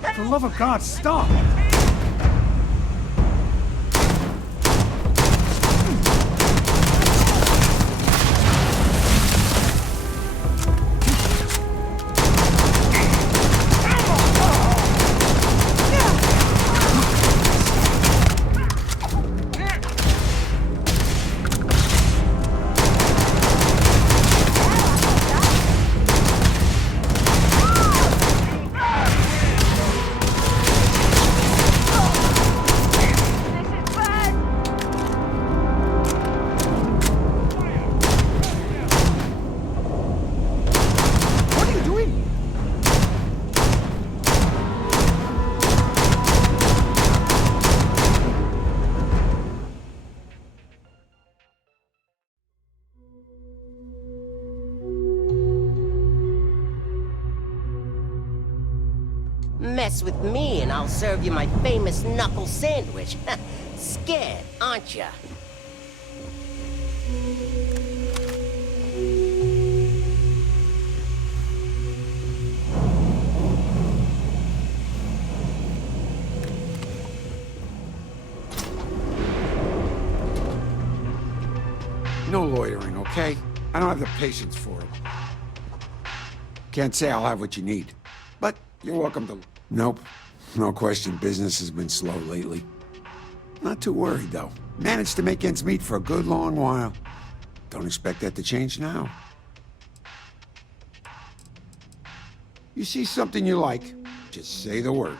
For the love of God, stop! Mess with me and I'll serve you my famous knuckle sandwich. Scared, aren't ya? No loitering, okay? I don't have the patience for it. Can't say I'll have what you need, but you're welcome to... Nope. No question, business has been slow lately. Not too worried, though. Managed to make ends meet for a good long while. Don't expect that to change now. You see something you like, just say the word.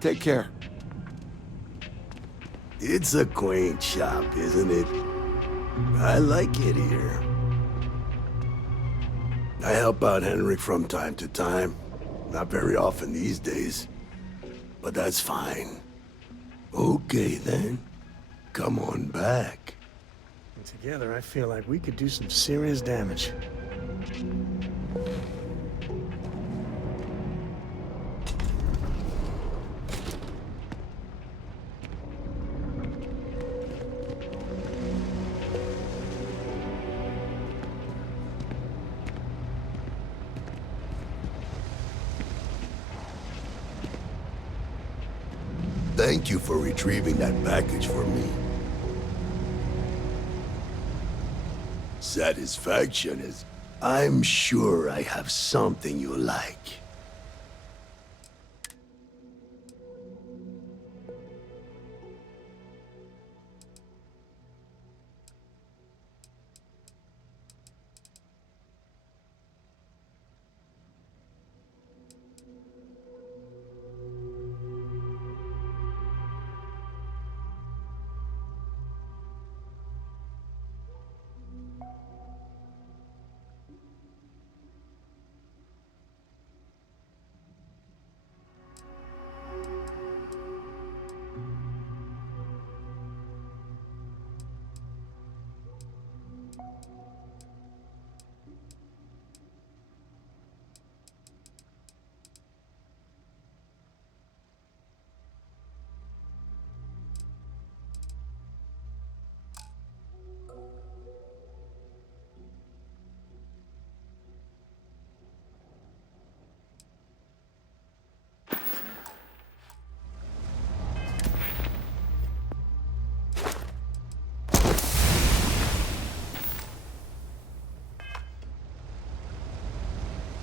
Take care. It's a quaint shop, isn't it? I like it here. I help out Henry from time to time. Not very often these days. But that's fine. Okay, then. Come on back. And together, I feel like we could do some serious damage. Thank you for retrieving that package for me. Satisfaction is... I'm sure I have something you like.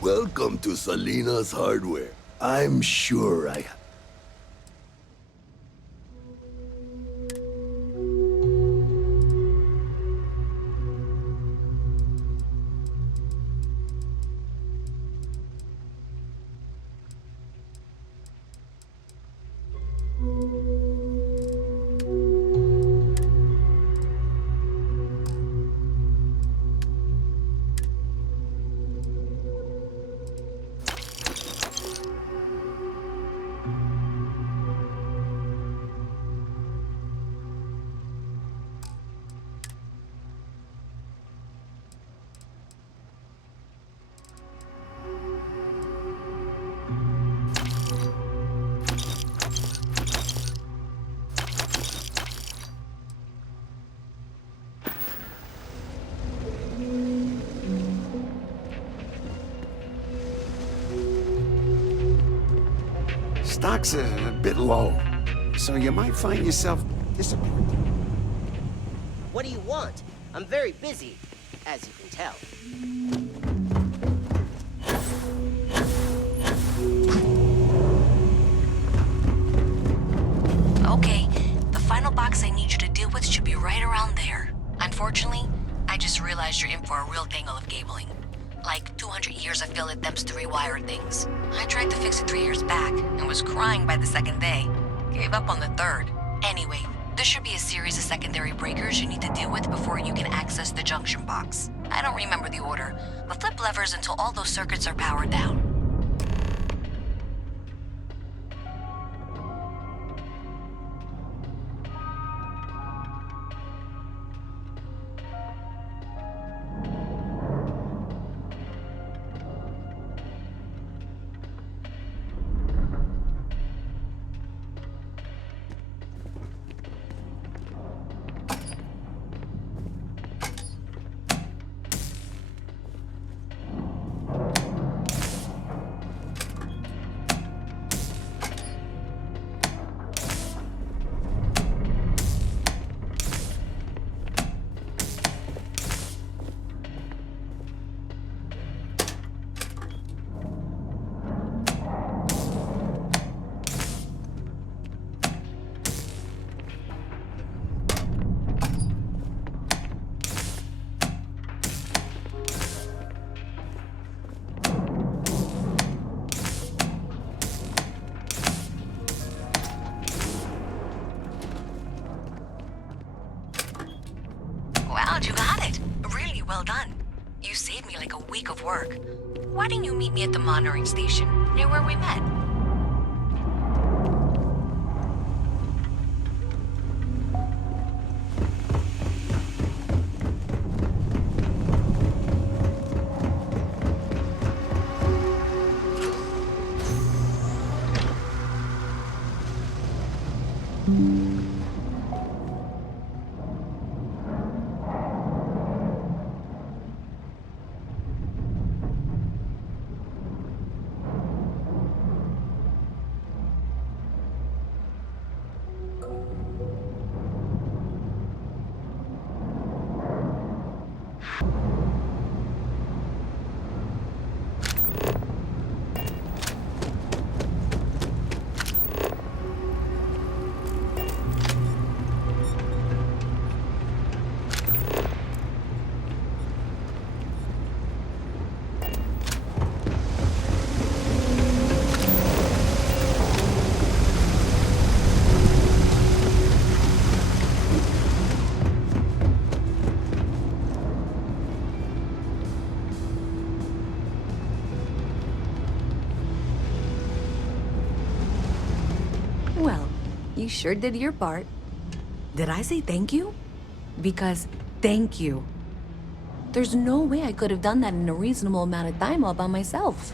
Welcome to Salinas Hardware. I'm sure I... Stock's a bit low, so you might find yourself disappointed. What do you want? I'm very busy, as you can tell. Okay, the final box I need you to deal with should be right around there. Unfortunately, I just realized you're in for a real tangle of cabling. Like 200 years of fill attempts to rewire things. I tried to fix it 3 years back and was crying by the second day. Gave up on the third. Anyway, there should be a series of secondary breakers you need to deal with before you can access the junction box. I don't remember the order, but flip levers until all those circuits are powered down. Wow, you got it. Really well done. You saved me like a week of work. Why didn't you meet me at the monitoring station, near where we met? Well, you sure did your part. Did I say thank you? Because thank you. There's no way I could have done that in a reasonable amount of time all by myself.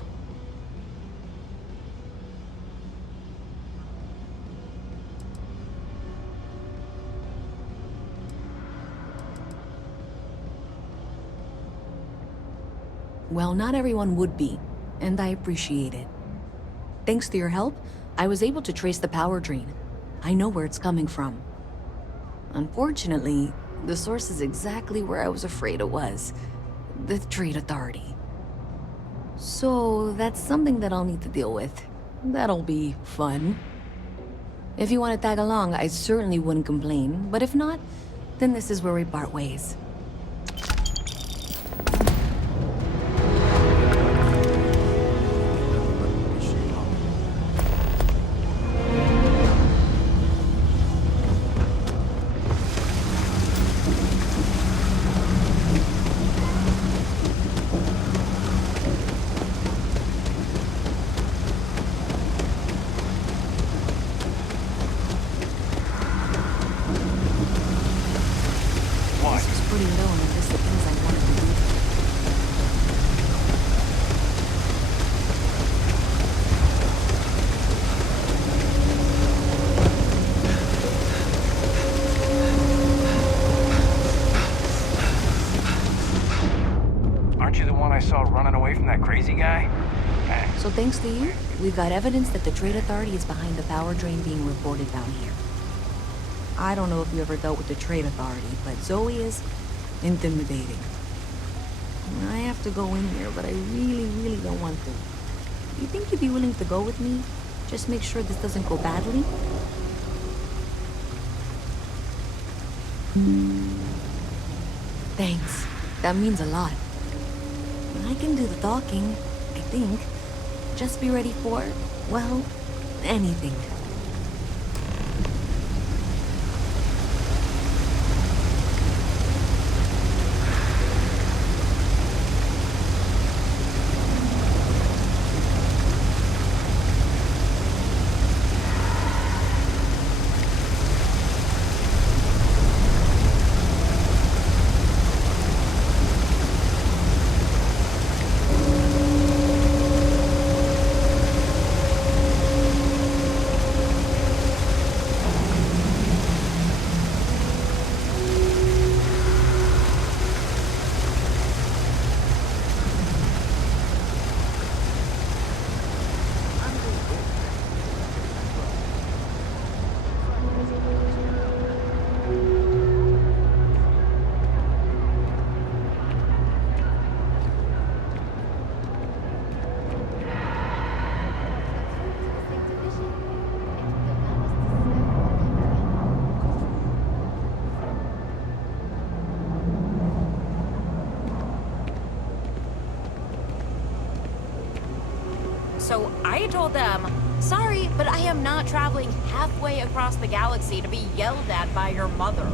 Well, not everyone would be, and I appreciate it. Thanks to your help, I was able to trace the power drain. I know where it's coming from. Unfortunately, the source is exactly where I was afraid it was. The Trade Authority. So that's something that I'll need to deal with. That'll be fun. If you want to tag along, I certainly wouldn't complain. But if not, then this is where we part ways. Pretty low on the list of things I wanted to do. Aren't you the one I saw running away from that crazy guy? So thanks to you, we've got evidence that the Trade Authority is behind the power drain being reported down here. I don't know if you ever dealt with the Trade Authority, but Zoe is intimidating. I have to go in there, but I really don't want to. You think you'd be willing to go with me? Just make sure this doesn't go badly? Thanks. That means a lot. I can do the talking, I think. Just be ready for, well, anything. So I told them, sorry, but I am not traveling halfway across the galaxy to be yelled at by your mother.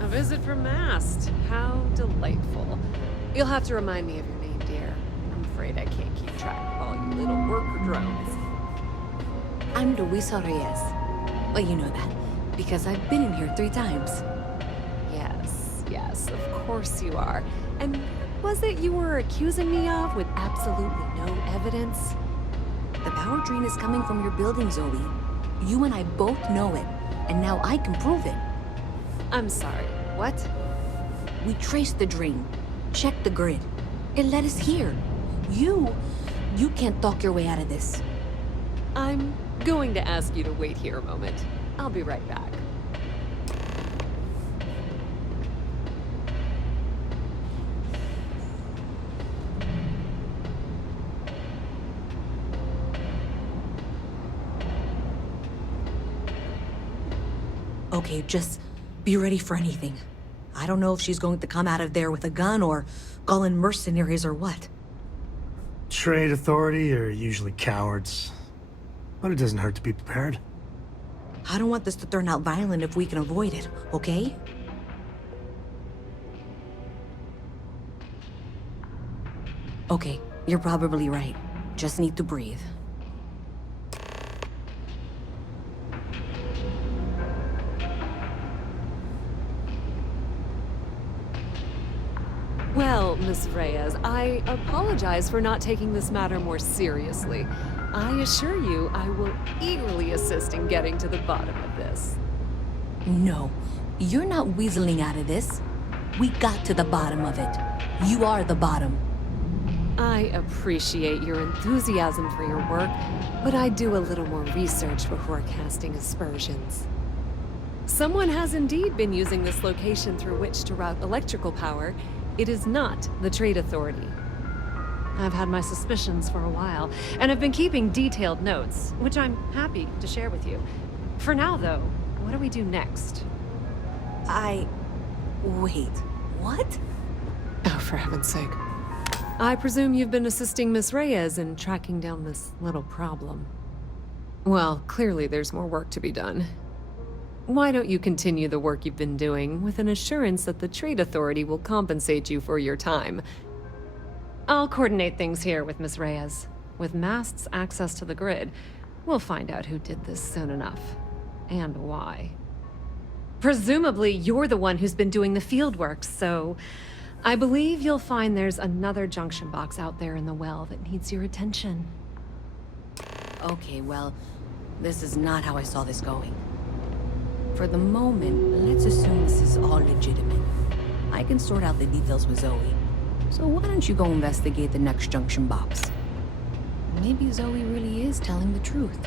A visit from Mast. How delightful. You'll have to remind me of your name, dear. I'm afraid I can't keep track of all you little worker drones. I'm Luisa Reyes. Well, you know that, because I've been in here 3 times. Yes, of course you are. And what was it you were accusing me of with absolutely no evidence? The power drain is coming from your building, Zoe. You and I both know it, and now I can prove it. I'm sorry, what? We traced the drain, checked the grid. It led us here. You can't talk your way out of this. I'm going to ask you to wait here a moment. I'll be right back. Okay, just be ready for anything. I don't know if she's going to come out of there with a gun or call in mercenaries or what. Trade Authority are usually cowards. But it doesn't hurt to be prepared. I don't want this to turn out violent if we can avoid it, okay? Okay, you're probably right. Just need to breathe. Well, Miss Reyes, I apologize for not taking this matter more seriously. I assure you I will eagerly assist in getting to the bottom of this. No, you're not weaseling out of this. We got to the bottom of it. You are the bottom. I appreciate your enthusiasm for your work, but I'd do a little more research before casting aspersions. Someone has indeed been using this location through which to route electrical power. It is not the Trade Authority. I've had my suspicions for a while, and have been keeping detailed notes, which I'm happy to share with you. For now, though, what do we do next? Wait, what? Oh, for heaven's sake. I presume you've been assisting Miss Reyes in tracking down this little problem. Well, clearly there's more work to be done. Why don't you continue the work you've been doing with an assurance that the Trade Authority will compensate you for your time? I'll coordinate things here with Miss Reyes. With Mast's access to the grid, we'll find out who did this soon enough. And why. Presumably, you're the one who's been doing the field work, so I believe you'll find there's another junction box out there in the well that needs your attention. Okay, well, this is not how I saw this going. For the moment, let's assume this is all legitimate. I can sort out the details with Zoe. So why don't you go investigate the next junction box? Maybe Zoe really is telling the truth.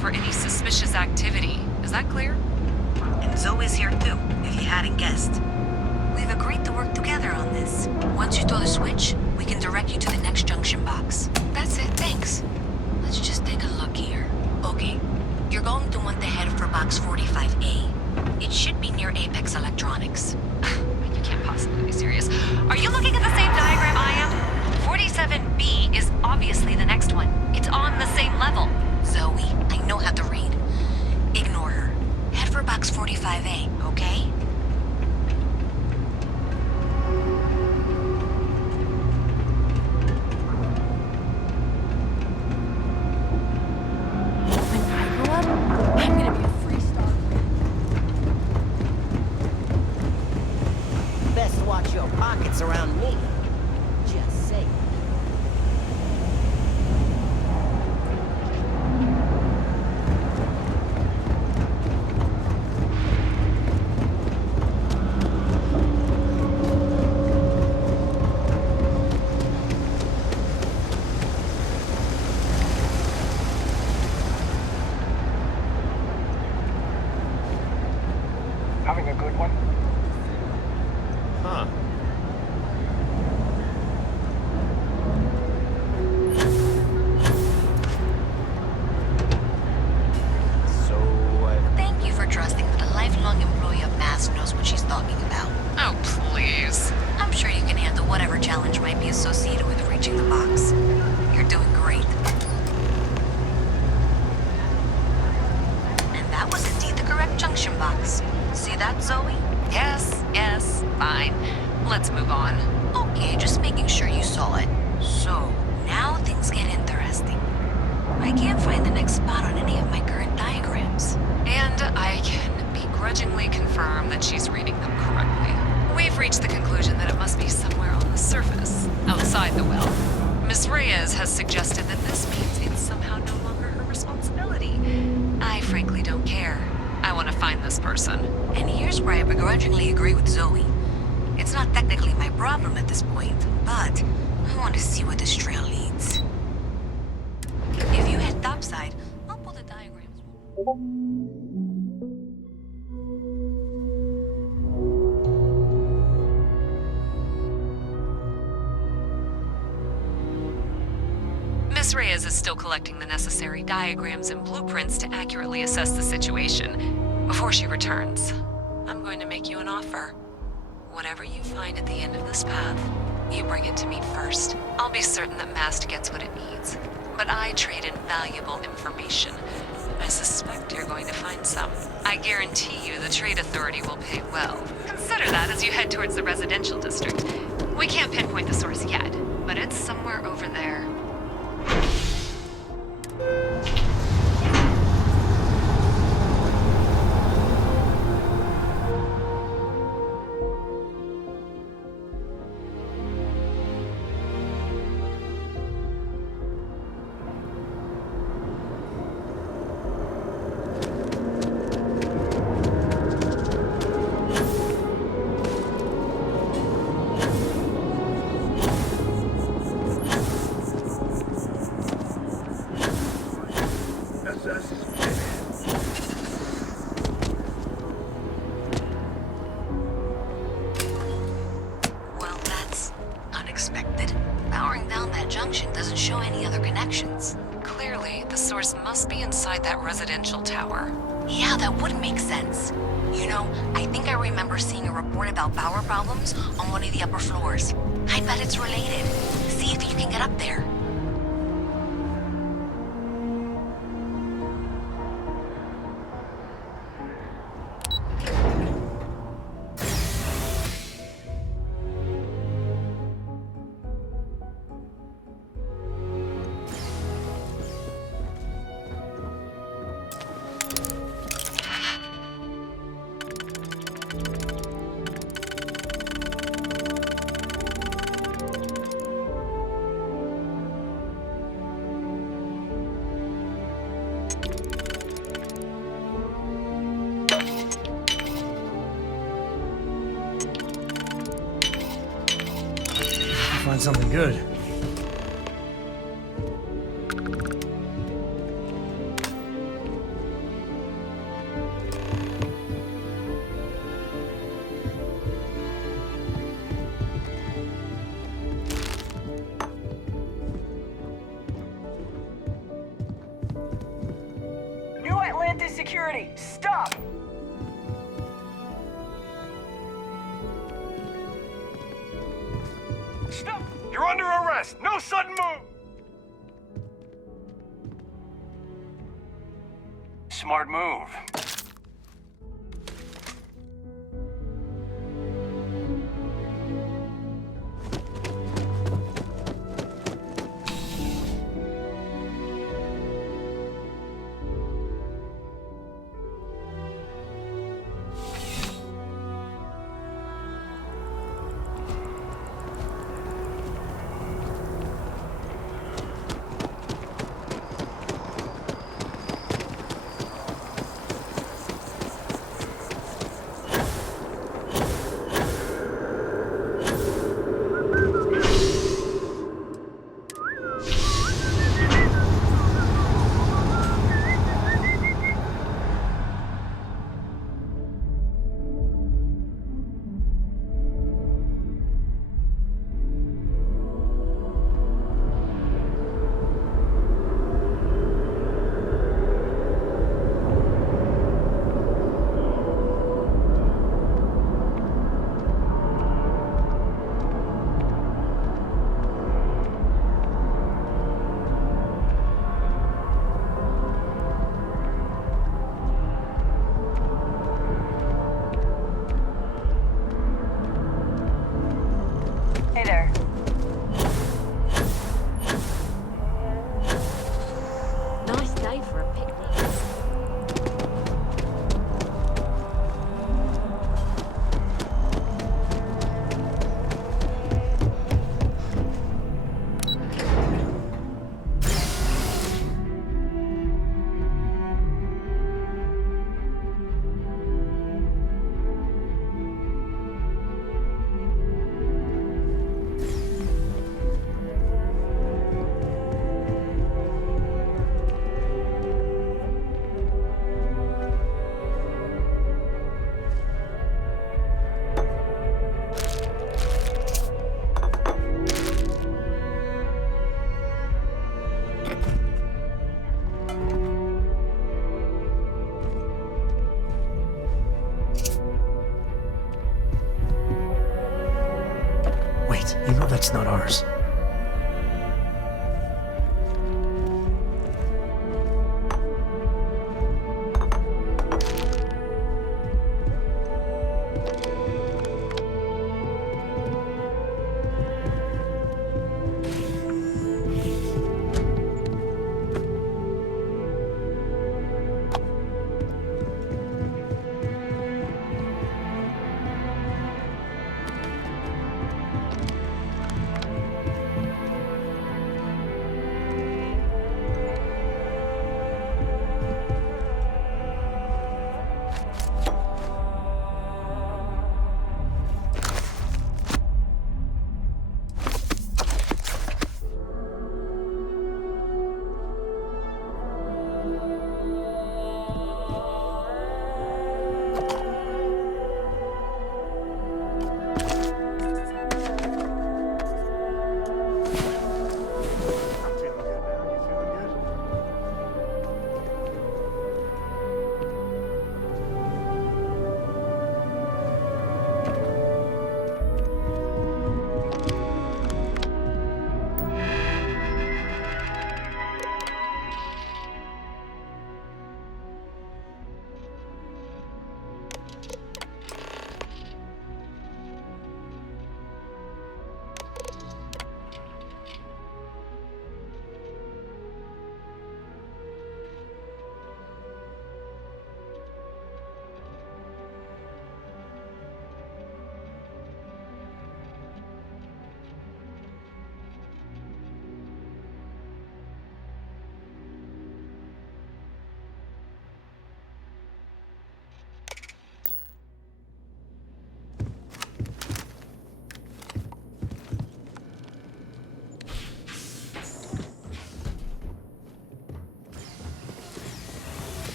For any suspicious activity. Is that clear? And Zoe's here too, if you hadn't guessed. We've agreed to work together on this. Once you throw the switch, we can direct you to the next junction box. That's it, thanks. Let's just take a look here. Okay, you're going to want to head for box 45A. It should be near Apex Electronics. You can't possibly be serious. Are you looking at the same diagram I am? 47B is obviously the next one. It's on the same level. Zoe, I know how to read. Ignore her. Head for box 45A, okay? When I grow up, I'm gonna be a free star. Best watch your pockets around me. Just saying. I can't find the next spot on any of my current diagrams. And I can begrudgingly confirm that she's reading them correctly. We've reached the conclusion that it must be somewhere on the surface, outside the well. Miss Reyes has suggested that this means it's somehow no longer her responsibility. I frankly don't care. I want to find this person. And here's where I begrudgingly agree with Zoe. It's not technically my problem at this point, but I want to see where this trail leads. If you head topside, I'll pull the diagrams. Miss Reyes is still collecting the necessary diagrams and blueprints to accurately assess the situation. Before she returns, I'm going to make you an offer. Whatever you find at the end of this path, you bring it to me first. I'll be certain that Mast gets what it needs. But I trade in valuable information. I suspect you're going to find some. I guarantee you the Trade Authority will pay well. Consider that as you head towards the residential district. We can't pinpoint the source yet, but it's somewhere over there. Well, that's unexpected. Powering down that junction doesn't show any other connections. Clearly, the source must be inside that residential tower. Yeah, that would make sense. You know, I think I remember seeing a report about power problems on one of the upper floors. I bet it's related. See if you can get up there. Find something good. New Atlantis security, stop! Stop! You're under arrest! No sudden move! Smart move. That's not ours.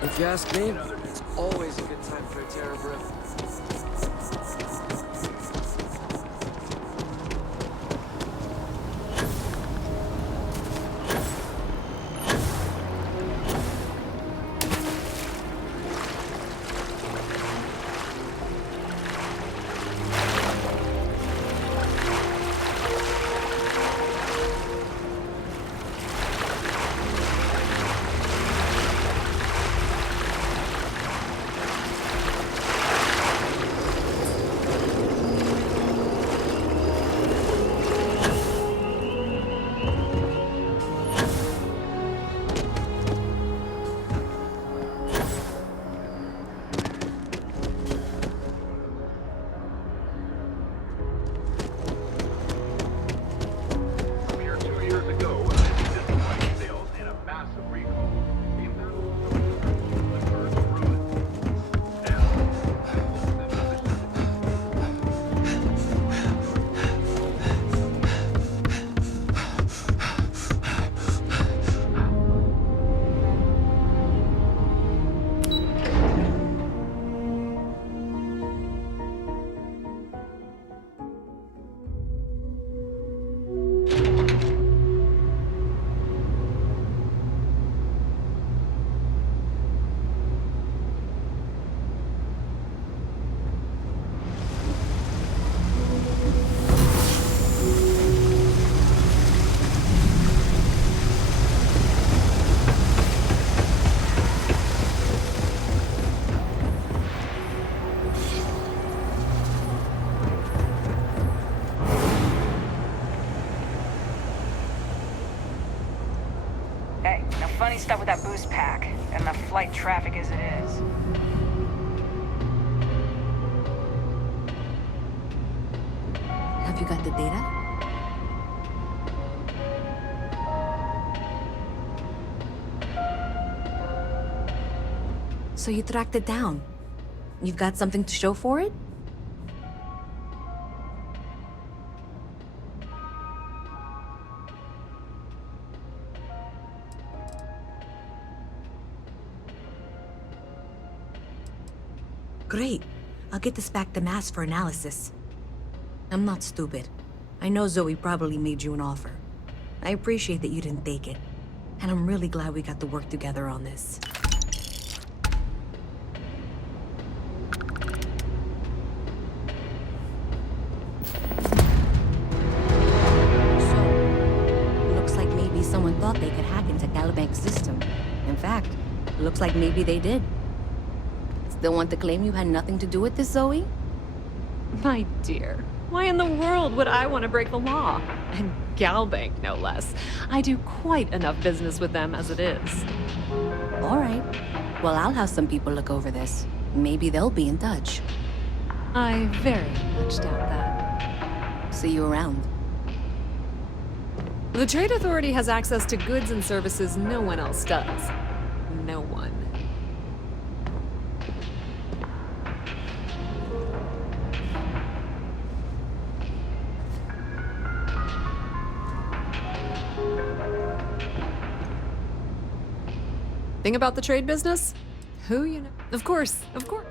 If you ask me, it's always a good time for a terror brew. Hey, no funny stuff with that boost pack, and the flight traffic as it is. Have you got the data? So you tracked it down. You've got something to show for it? I'll get this back to Mass for analysis. I'm not stupid. I know Zoe probably made you an offer. I appreciate that you didn't take it. And I'm really glad we got to work together on this. So, looks like maybe someone thought they could hack into Calibank's system. In fact, looks like maybe they did. Still want to claim you had nothing to do with this, Zoe? My dear, why in the world would I want to break the law? And Galbank, no less. I do quite enough business with them as it is. All right. Well, I'll have some people look over this. Maybe they'll be in touch. I very much doubt that. See you around. The Trade Authority has access to goods and services no one else does. No one. Thing about the trade business? Who you know? Of course, of course.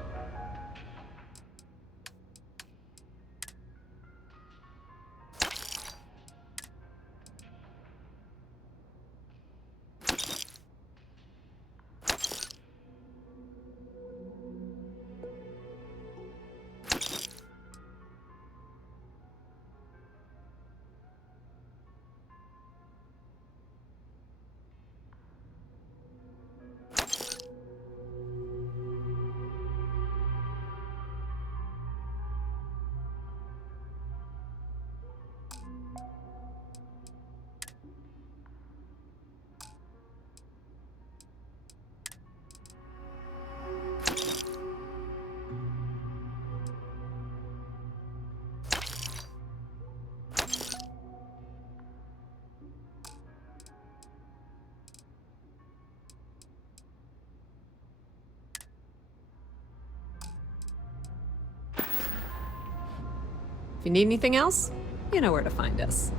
If you need anything else, you know where to find us.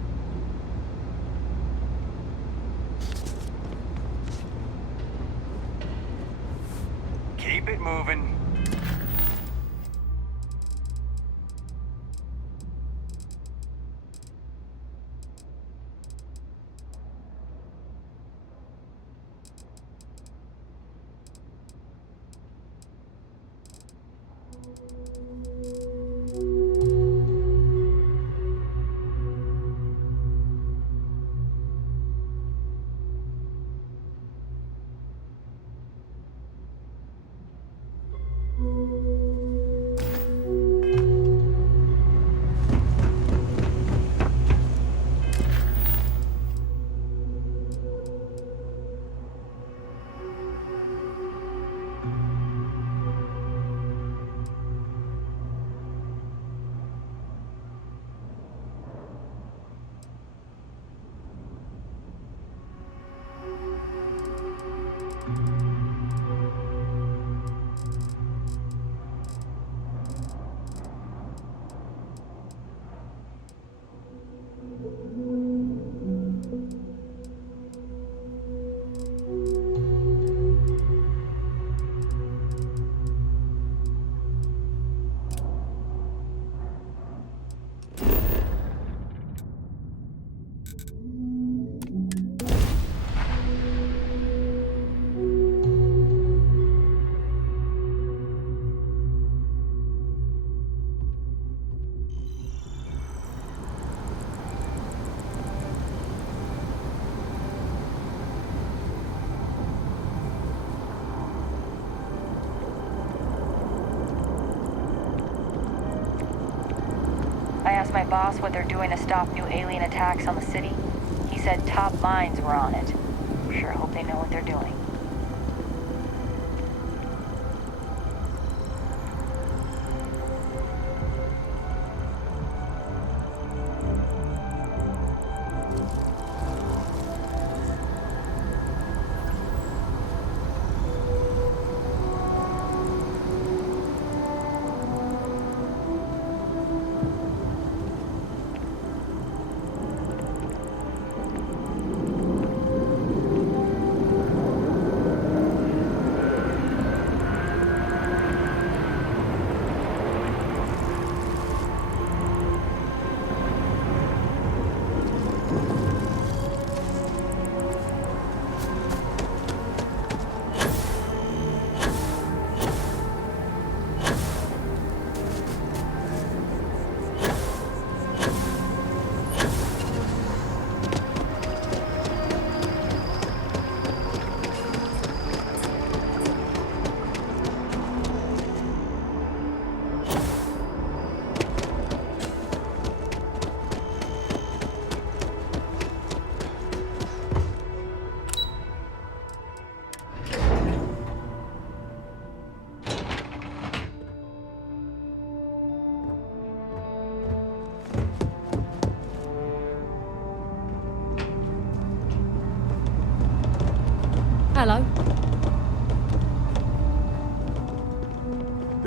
Keep it moving. I asked my boss what they're doing to stop new alien attacks on the city. He said top minds were on it. Sure hope they know what they're doing.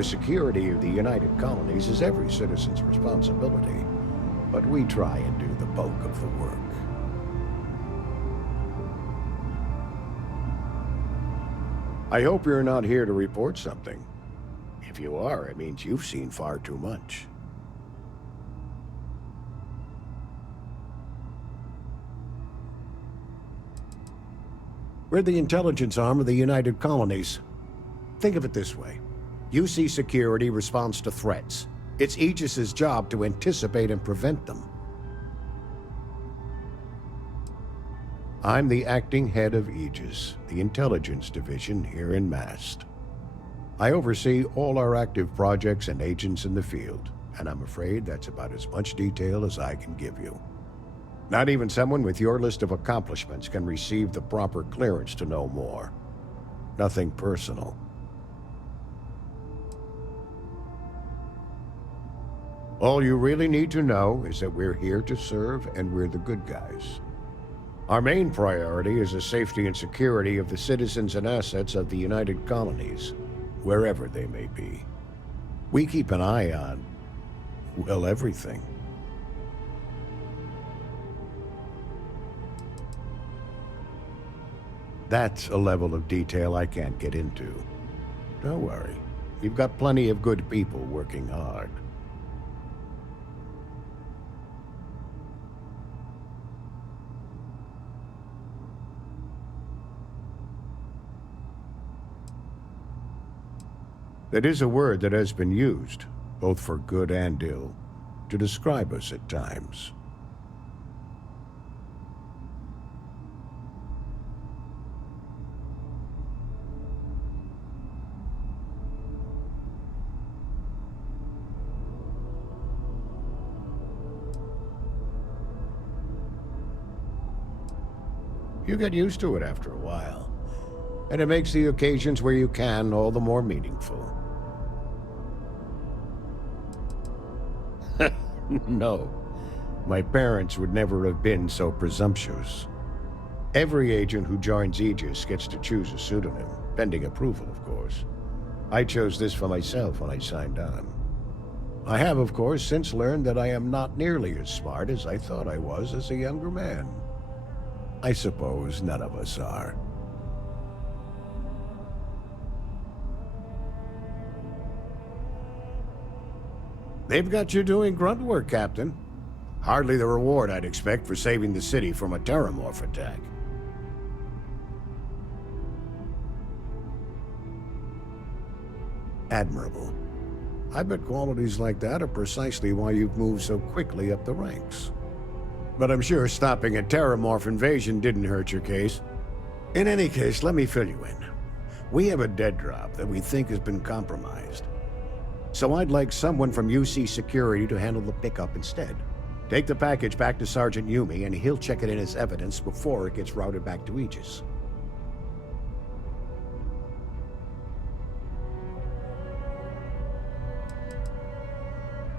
The security of the United Colonies is every citizen's responsibility, but we try and do the bulk of the work. I hope you're not here to report something. If you are, it means you've seen far too much. We're the intelligence arm of the United Colonies. Think of it this way. UC Security responds to threats. It's Aegis's job to anticipate and prevent them. I'm the acting head of Aegis, the intelligence division here in Mast. I oversee all our active projects and agents in the field, and I'm afraid that's about as much detail as I can give you. Not even someone with your list of accomplishments can receive the proper clearance to know more. Nothing personal. All you really need to know is that we're here to serve and we're the good guys. Our main priority is the safety and security of the citizens and assets of the United Colonies, wherever they may be. We keep an eye on, well, everything. That's a level of detail I can't get into. Don't worry, we've got plenty of good people working hard. That is a word that has been used, both for good and ill, to describe us at times. You get used to it after a while, and it makes the occasions where you can all the more meaningful. No, my parents would never have been so presumptuous. Every agent who joins Aegis gets to choose a pseudonym, pending approval, of course. I chose this for myself when I signed on. I have, of course, since learned that I am not nearly as smart as I thought I was as a younger man. I suppose none of us are. They've got you doing grunt work, Captain. Hardly the reward I'd expect for saving the city from a terramorph attack. Admirable. I bet qualities like that are precisely why you've moved so quickly up the ranks. But I'm sure stopping a terramorph invasion didn't hurt your case. In any case, let me fill you in. We have a dead drop that we think has been compromised. So I'd like someone from UC Security to handle the pickup instead. Take the package back to Sergeant Yumi, and he'll check it in as evidence before it gets routed back to Aegis.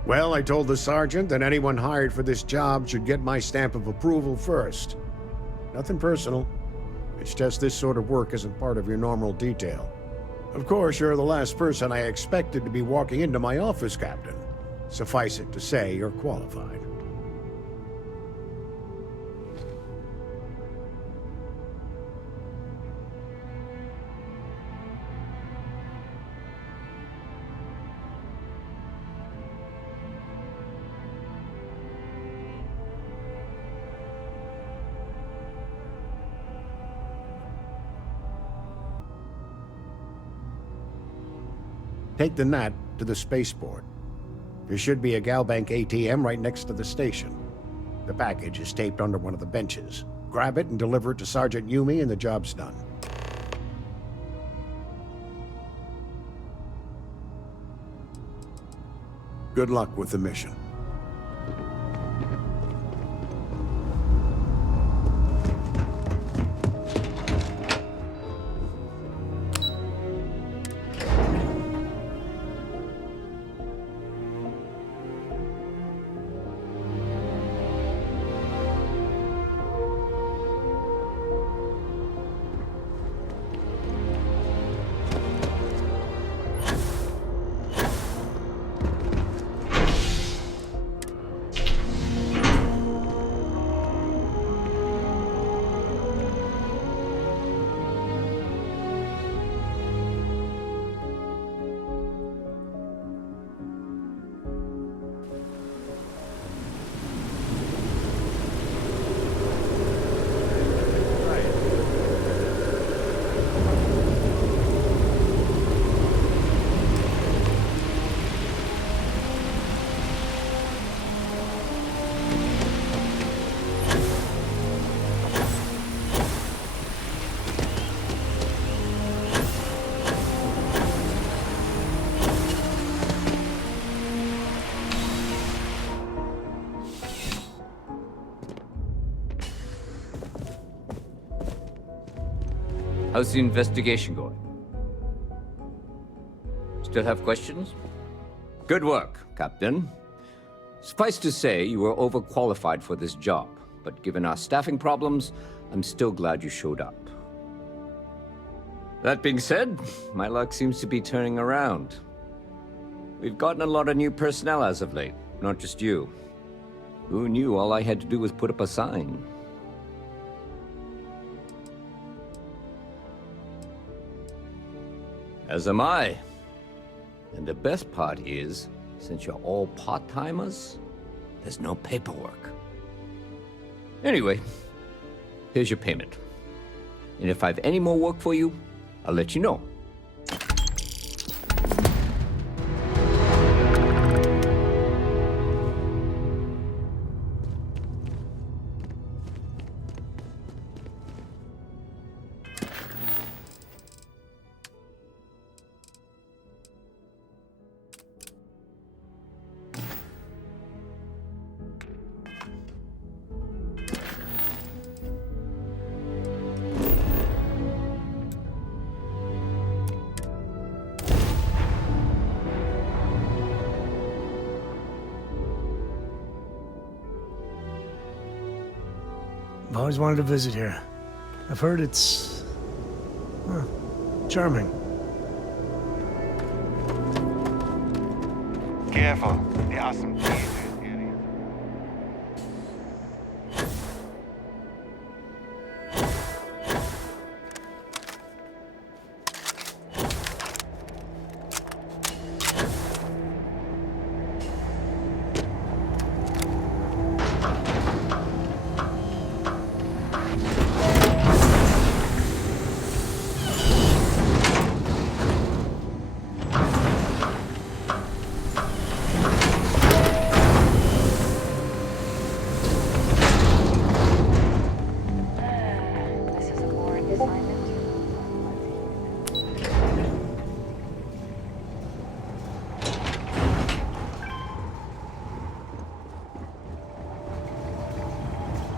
Well, I told the sergeant that anyone hired for this job should get my stamp of approval first. Nothing personal. It's just this sort of work isn't part of your normal detail. Of course, you're the last person I expected to be walking into my office, Captain. Suffice it to say, you're qualified. Take the Nat to the spaceport. There should be a Galbank ATM right next to the station. The package is taped under one of the benches. Grab it and deliver it to Sergeant Yumi and the job's done. Good luck with the mission. How's the investigation going? Still have questions? Good work, Captain. Suffice to say, you were overqualified for this job, but given our staffing problems, I'm still glad you showed up. That being said, my luck seems to be turning around. We've gotten a lot of new personnel as of late, not just you. Who knew all I had to do was put up a sign? As am I. And the best part is, since you're all part-timers, there's no paperwork. Anyway, here's your payment. And if I have any more work for you, I'll let you know. I've always wanted to visit here. I've heard it's... charming. Careful. There are some dangerous areas.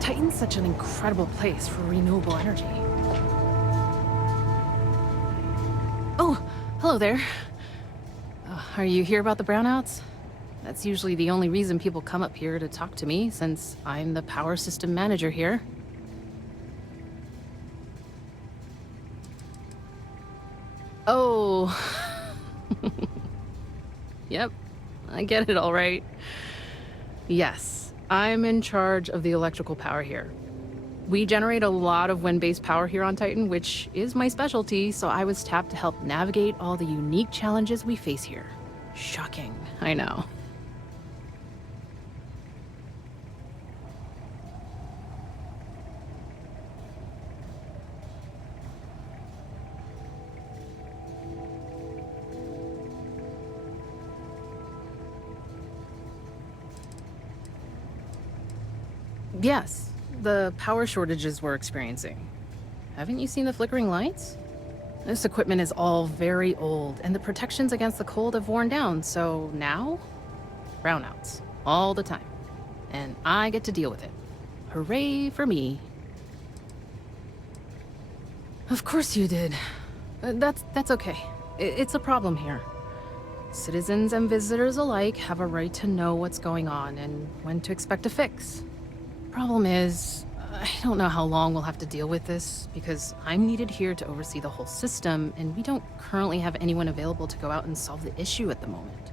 Titan's such an incredible place for renewable energy. Oh, hello there. Are you here about the brownouts? That's usually the only reason people come up here to talk to me, since I'm the power system manager here. Oh. Yep, I get it all right. Yes. I'm in charge of the electrical power here. We generate a lot of wind-based power here on Titan, which is my specialty, so I was tapped to help navigate all the unique challenges we face here. Shocking, I know. Yes, the power shortages we're experiencing. Haven't you seen the flickering lights? This equipment is all very old, and the protections against the cold have worn down, so now? Brownouts. All the time. And I get to deal with it. Hooray for me. Of course you did. That's okay. It's a problem here. Citizens and visitors alike have a right to know what's going on and when to expect a fix. Problem is, I don't know how long we'll have to deal with this, because I'm needed here to oversee the whole system, and we don't currently have anyone available to go out and solve the issue at the moment.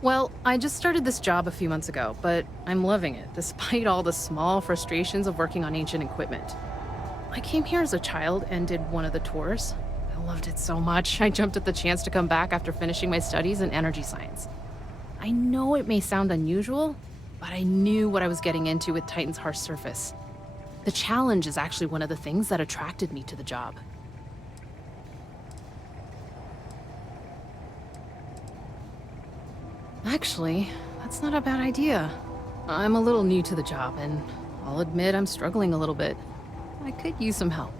Well, I just started this job a few months ago, but I'm loving it, despite all the small frustrations of working on ancient equipment. I came here as a child and did one of the tours. I loved it so much, I jumped at the chance to come back after finishing my studies in energy science. I know it may sound unusual, but I knew what I was getting into with Titan's harsh surface. The challenge is actually one of the things that attracted me to the job. Actually, that's not a bad idea. I'm a little new to the job, and I'll admit I'm struggling a little bit. I could use some help.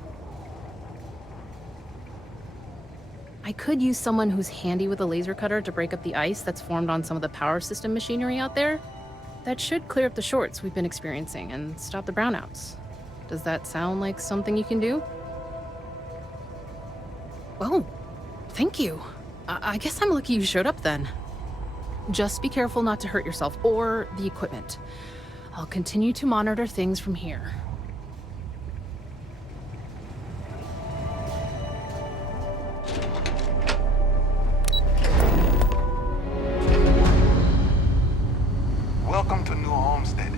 I could use someone who's handy with a laser cutter to break up the ice that's formed on some of the power system machinery out there. That should clear up the shorts we've been experiencing and stop the brownouts. Does that sound like something you can do? Oh, thank you. I guess I'm lucky you showed up then. Just be careful not to hurt yourself or the equipment. I'll continue to monitor things from here. Welcome to New Homestead.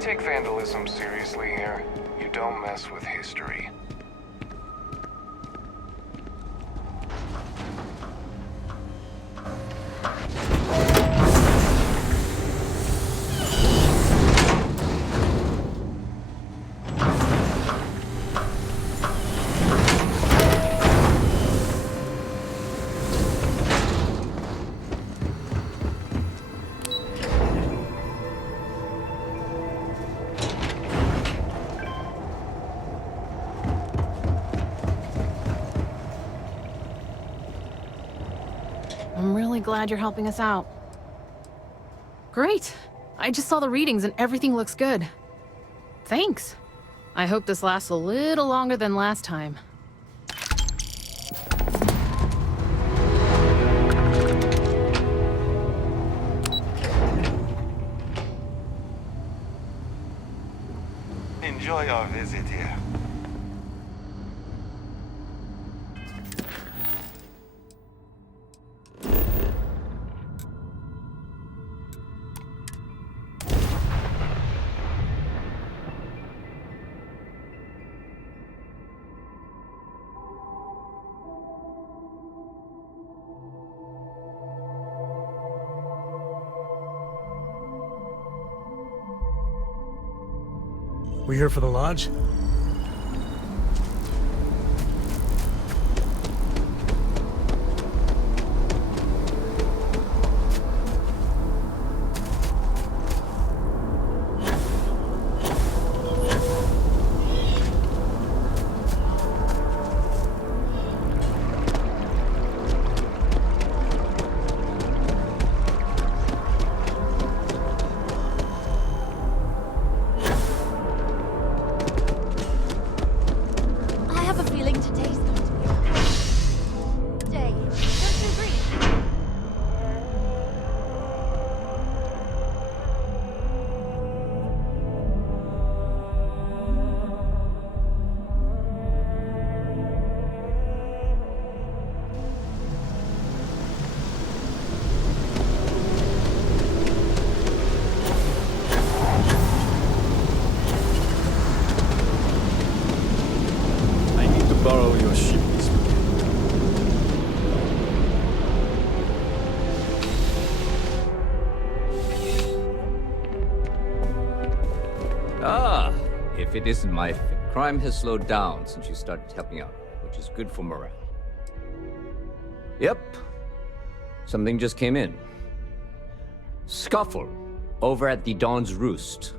Take vandalism seriously here. You don't mess with history. I'm really glad you're helping us out. Great. I just saw the readings and everything looks good. Thanks. I hope this lasts a little longer than last time. Enjoy our visit here. We here for the lodge? I have a feeling today's going to be a day. Don't you agree? I need to borrow your ship this weekend. Ah, if it isn't my crime has slowed down since you started helping out, which is good for morale. Yep. Something just came in. Scuffle over at the Dawn's Roost.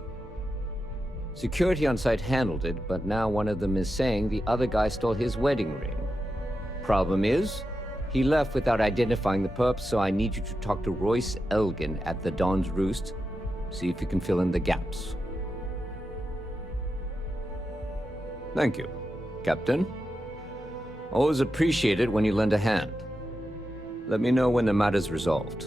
Security on site handled it, but now one of them is saying the other guy stole his wedding ring. Problem is, he left without identifying the perp, so I need you to talk to Royce Elgin at the Dawn's Roost. See if you can fill in the gaps. Thank you, Captain. Always appreciate it when you lend a hand. Let me know when the matter's resolved.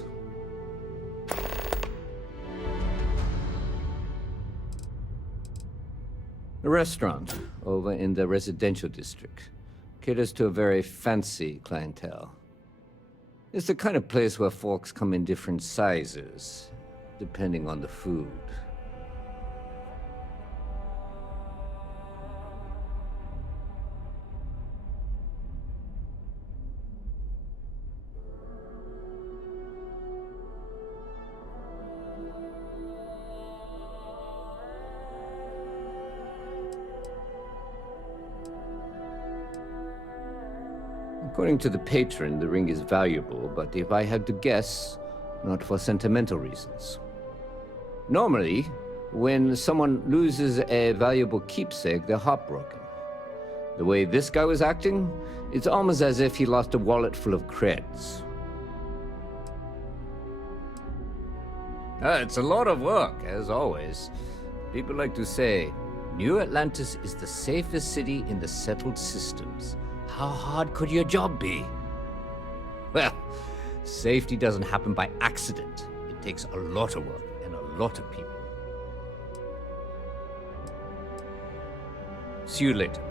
A restaurant over in the residential district caters to a very fancy clientele. It's the kind of place where folks come in different sizes, depending on the food. According to the patron, the ring is valuable, but if I had to guess, not for sentimental reasons. Normally, when someone loses a valuable keepsake, they're heartbroken. The way this guy was acting, it's almost as if he lost a wallet full of creds. It's a lot of work, as always. People like to say, New Atlantis is the safest city in the settled systems. How hard could your job be? Well, safety doesn't happen by accident. It takes a lot of work and a lot of people. See you later.